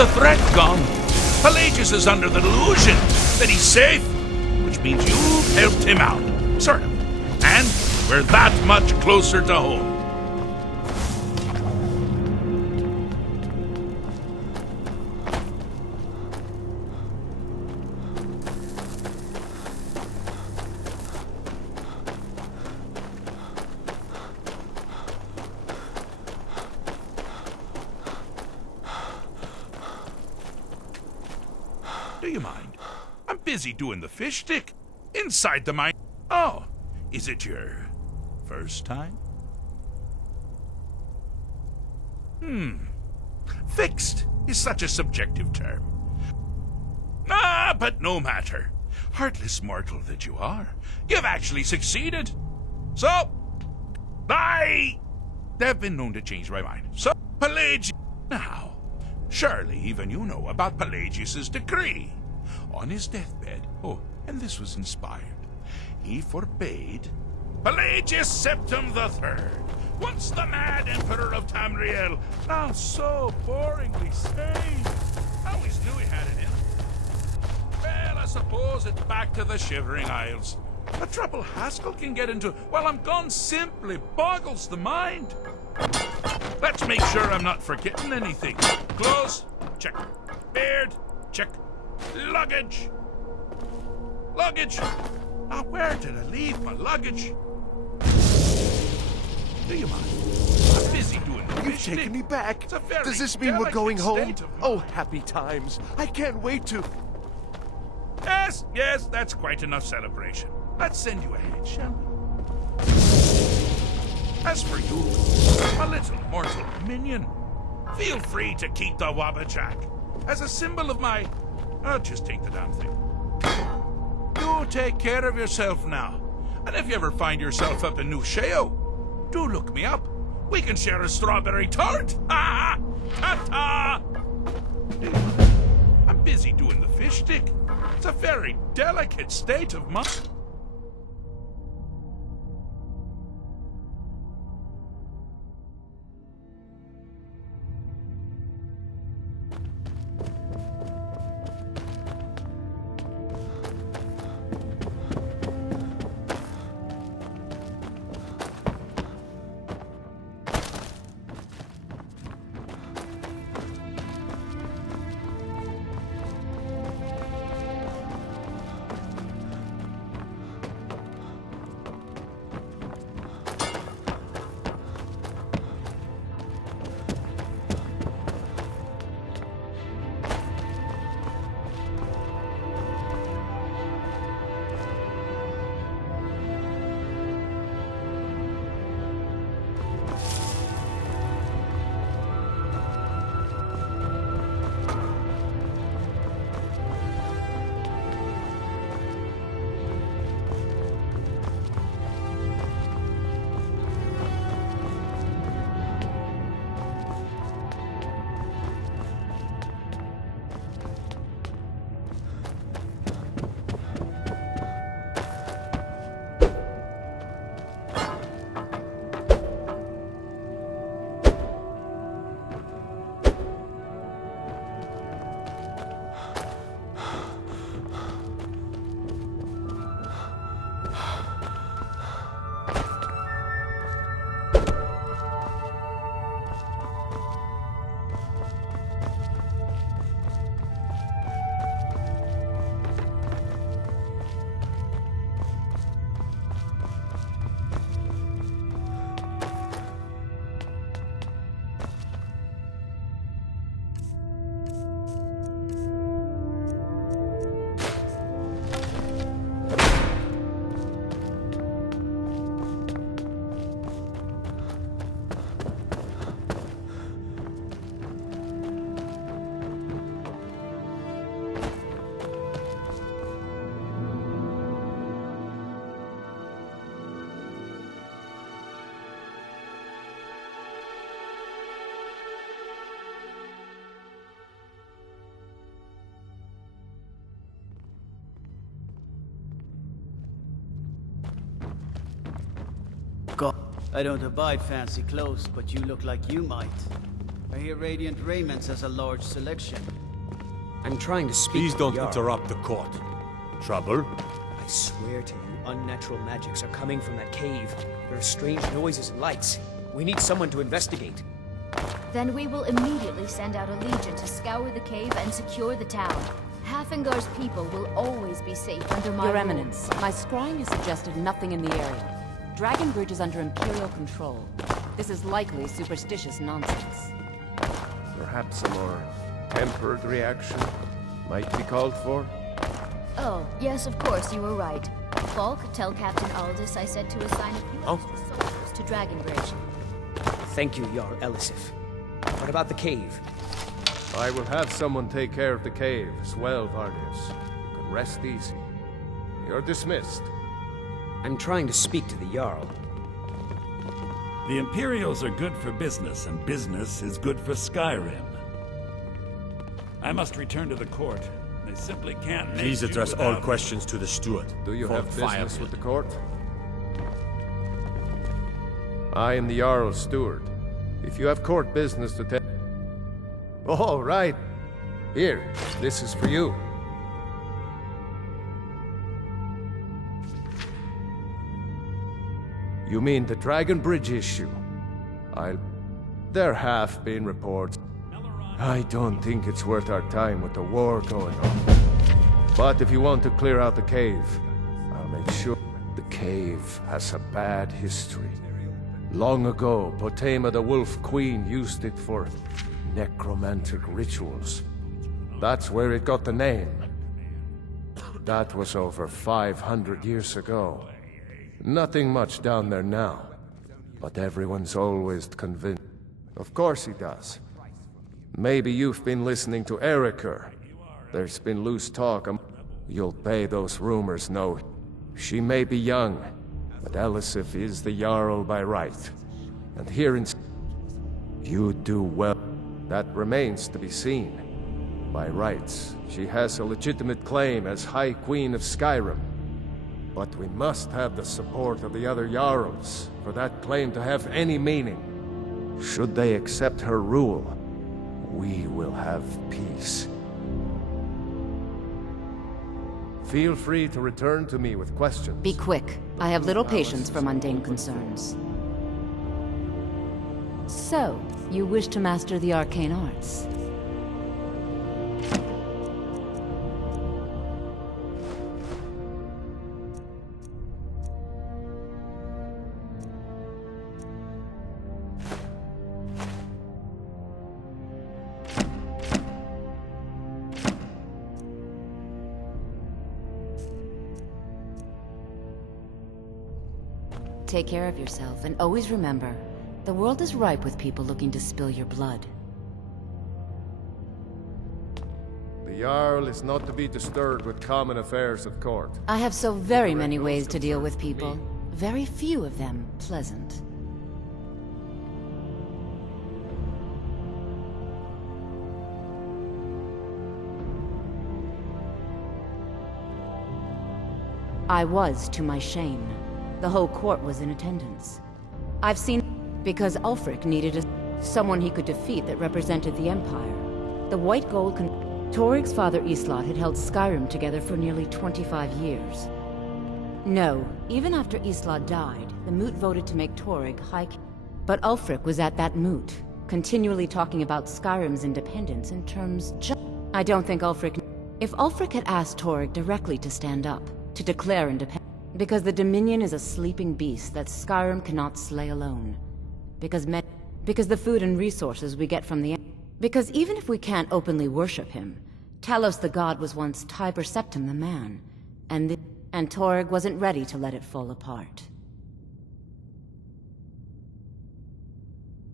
the threat gone, Pelagius is under the delusion that he's safe, which means you've helped him out, sort of. And we're that much closer to home. Do you mind? I'm busy doing the fish stick inside the mine. Oh, is it your first time? Fixed is such a subjective term. Ah, but no matter. Heartless mortal that you are, you've actually succeeded. So, they've been known to change my mind. So, Pelagius. Now, surely even you know about Pelagius's decree. On his deathbed, oh, and this was inspired, he forbade Pelagius Septim III, once the mad Emperor of Tamriel, now so boringly sane. I always knew he had it in him. Well, I suppose it's back to the Shivering Isles. The trouble Haskell can get into while I'm gone simply boggles the mind. Let's make sure I'm not forgetting anything. Clothes, check. Beard, check. Luggage. Luggage. Now, where did I leave my luggage? Do you mind? I'm busy doing the You've fishing. taken me back. It's a very Does this mean we're delicate going home? state of Oh, mind. happy times. I can't wait to... Yes, that's quite enough celebration. Let's send you ahead, shall we? As for you, my little mortal minion, feel free to keep the Wabbajack as a symbol of my... just take the damn thing. You take care of yourself now. And if you ever find yourself up in New Sheo, do look me up. We can share a strawberry tart. Ha ha! Ta-ta! I'm busy doing the fish stick. It's a very delicate state of mind. God, I don't abide fancy clothes, but you look like you might. I hear Radiant Raiments has a large selection. I'm trying to speak. Please to don't Jarl. interrupt the court. Trouble? I swear to you, unnatural magics are coming from that cave. There are strange noises and lights. We need someone to investigate. Then we will immediately send out a legion to scour the cave and secure the town. Halfingar's people will always be safe under my Your rule. Eminence, my scrying has suggested nothing in the area. Dragonbridge is under Imperial control. This is likely superstitious nonsense. Perhaps a more tempered reaction might be called for? Oh, yes, of course, you were right. Falk, tell Captain Aldous I said to assign a few extra soldiers to Dragonbridge. Thank you, Jarl Elisif. What about the cave? I will have someone take care of the cave as well, Varnius. You can rest easy. You're dismissed. I'm trying to speak to the Jarl. The Imperials are good for business, and business is good for Skyrim. I must return to the court. They simply can't make Please do address all without- questions to the steward. Do you For have business firewood. with the court? I am the Jarl's steward. If you have court business to tell... All right. Here, this is for you. You mean the Dragonbridge issue? There have been reports. I don't think it's worth our time with the war going on. But if you want to clear out the cave, I'll make sure. The cave has a bad history. Long ago, Potema the Wolf Queen used it for necromantic rituals. That's where it got the name. That was over 500 years ago. Nothing much down there now. But everyone's always convinced. Of course he does. Maybe you've been listening to Erica. There's been loose talk. You'll pay those rumors no. She may be young, but Elisif is the Jarl by right. And here in... You do well. That remains to be seen. By rights, she has a legitimate claim as High Queen of Skyrim. But we must have the support of the other Jarls for that claim to have any meaning. Should they accept her rule, we will have peace. Feel free to return to me with questions. Be quick. I have little patience for mundane concerns. So, you wish to master the arcane arts? Take care of yourself, and always remember, the world is ripe with people looking to spill your blood. The Jarl is not to be disturbed with common affairs of court. I have so very many ways to deal with people. Very few of them pleasant. I was, to my shame. The whole court was in attendance. I've seen... because Ulfric needed someone he could defeat that represented the Empire. The White Gold Toryg's father Islot had held Skyrim together for nearly 25 years. No, even after Islot died, the Moot voted to make Toryg High King. But Ulfric was at that Moot, continually talking about Skyrim's independence in terms I don't think Ulfric... If Ulfric had asked Toryg directly to stand up, to declare independence, because the Dominion is a sleeping beast that Skyrim cannot slay alone. Because the food and resources we get from the... Because even if we can't openly worship him, Talos the god was once Tiber Septim the man, and Toryg wasn't ready to let it fall apart.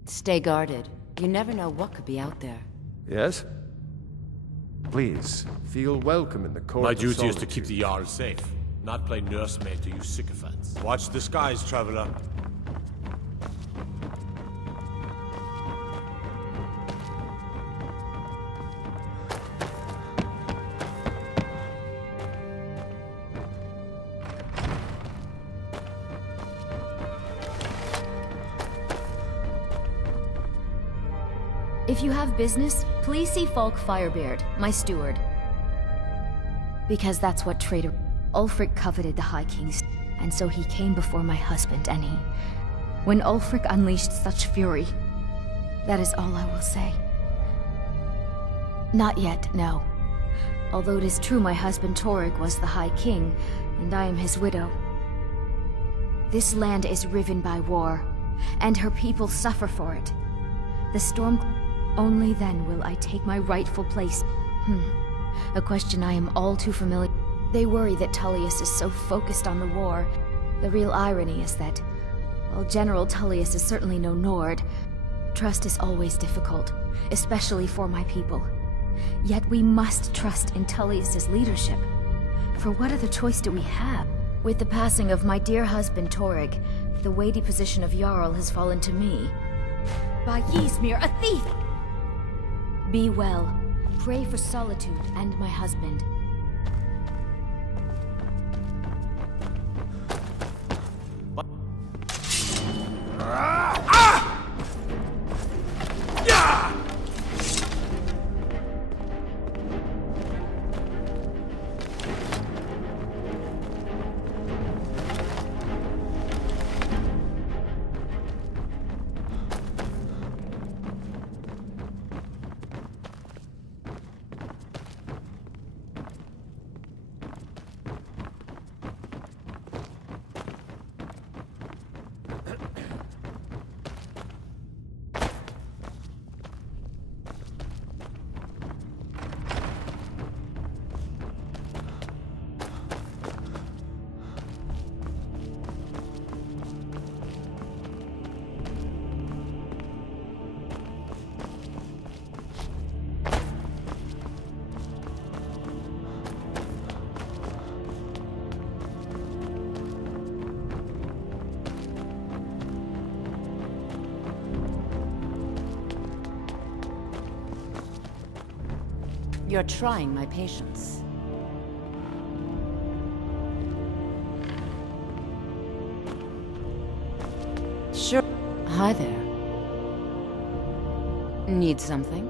Stay guarded. You never know what could be out there. Yes? Please, feel welcome in the court. My of duty is to Solitude. keep the Jarl safe, not play nursemaid to you sycophants. Watch the skies, traveler. If you have business, please see Falk Firebeard, my steward. Because that's what traitor Ulfric coveted the High King's, and so he came before my husband, and he... When Ulfric unleashed such fury, that is all I will say. Not yet, no. Although it is true my husband Torrig was the High King, and I am his widow. This land is riven by war, and her people suffer for it. The storm... Only then will I take my rightful place. A question I am all too familiar. They worry that Tullius is so focused on the war. The real irony is that, while General Tullius is certainly no Nord, trust is always difficult, especially for my people. Yet we must trust in Tullius's leadership. For what other choice do we have? With the passing of my dear husband Torrig, the weighty position of Jarl has fallen to me. By Ysmir, a thief! Be well. Pray for Solitude and my husband. You're trying my patience. Sure. Hi there. Need something?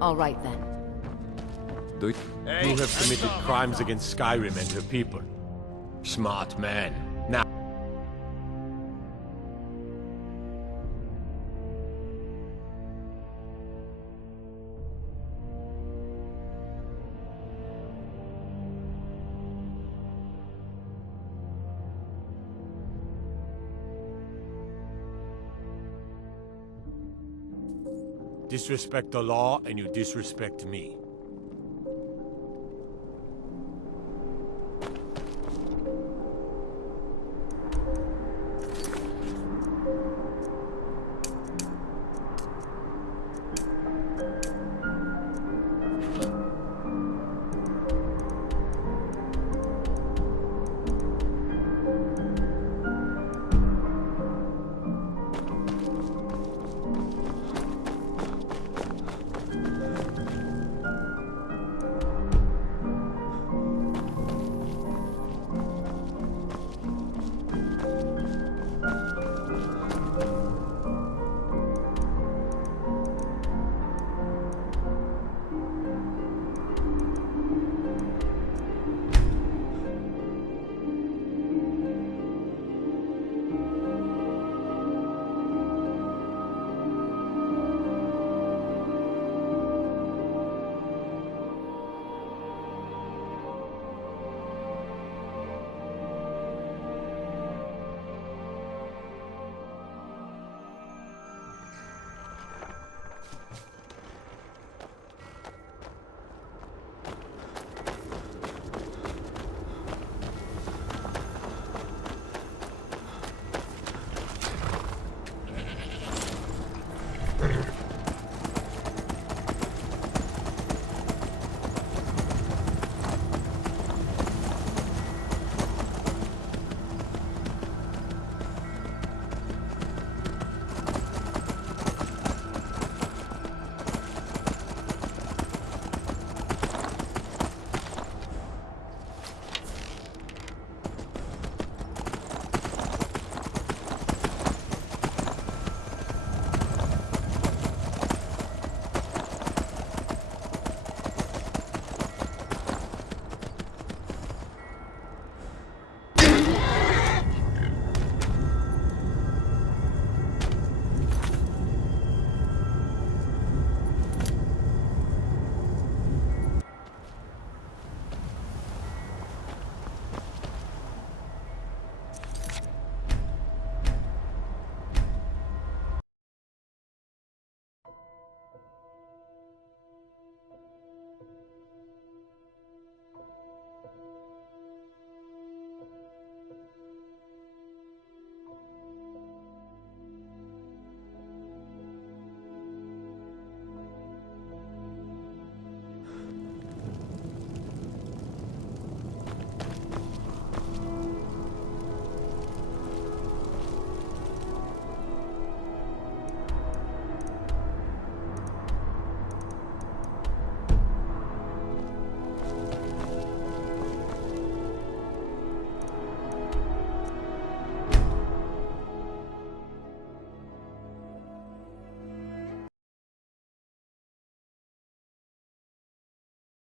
All right then. You have committed crimes against Skyrim and her people. Smart man. Now... Disrespect the law, and you disrespect me.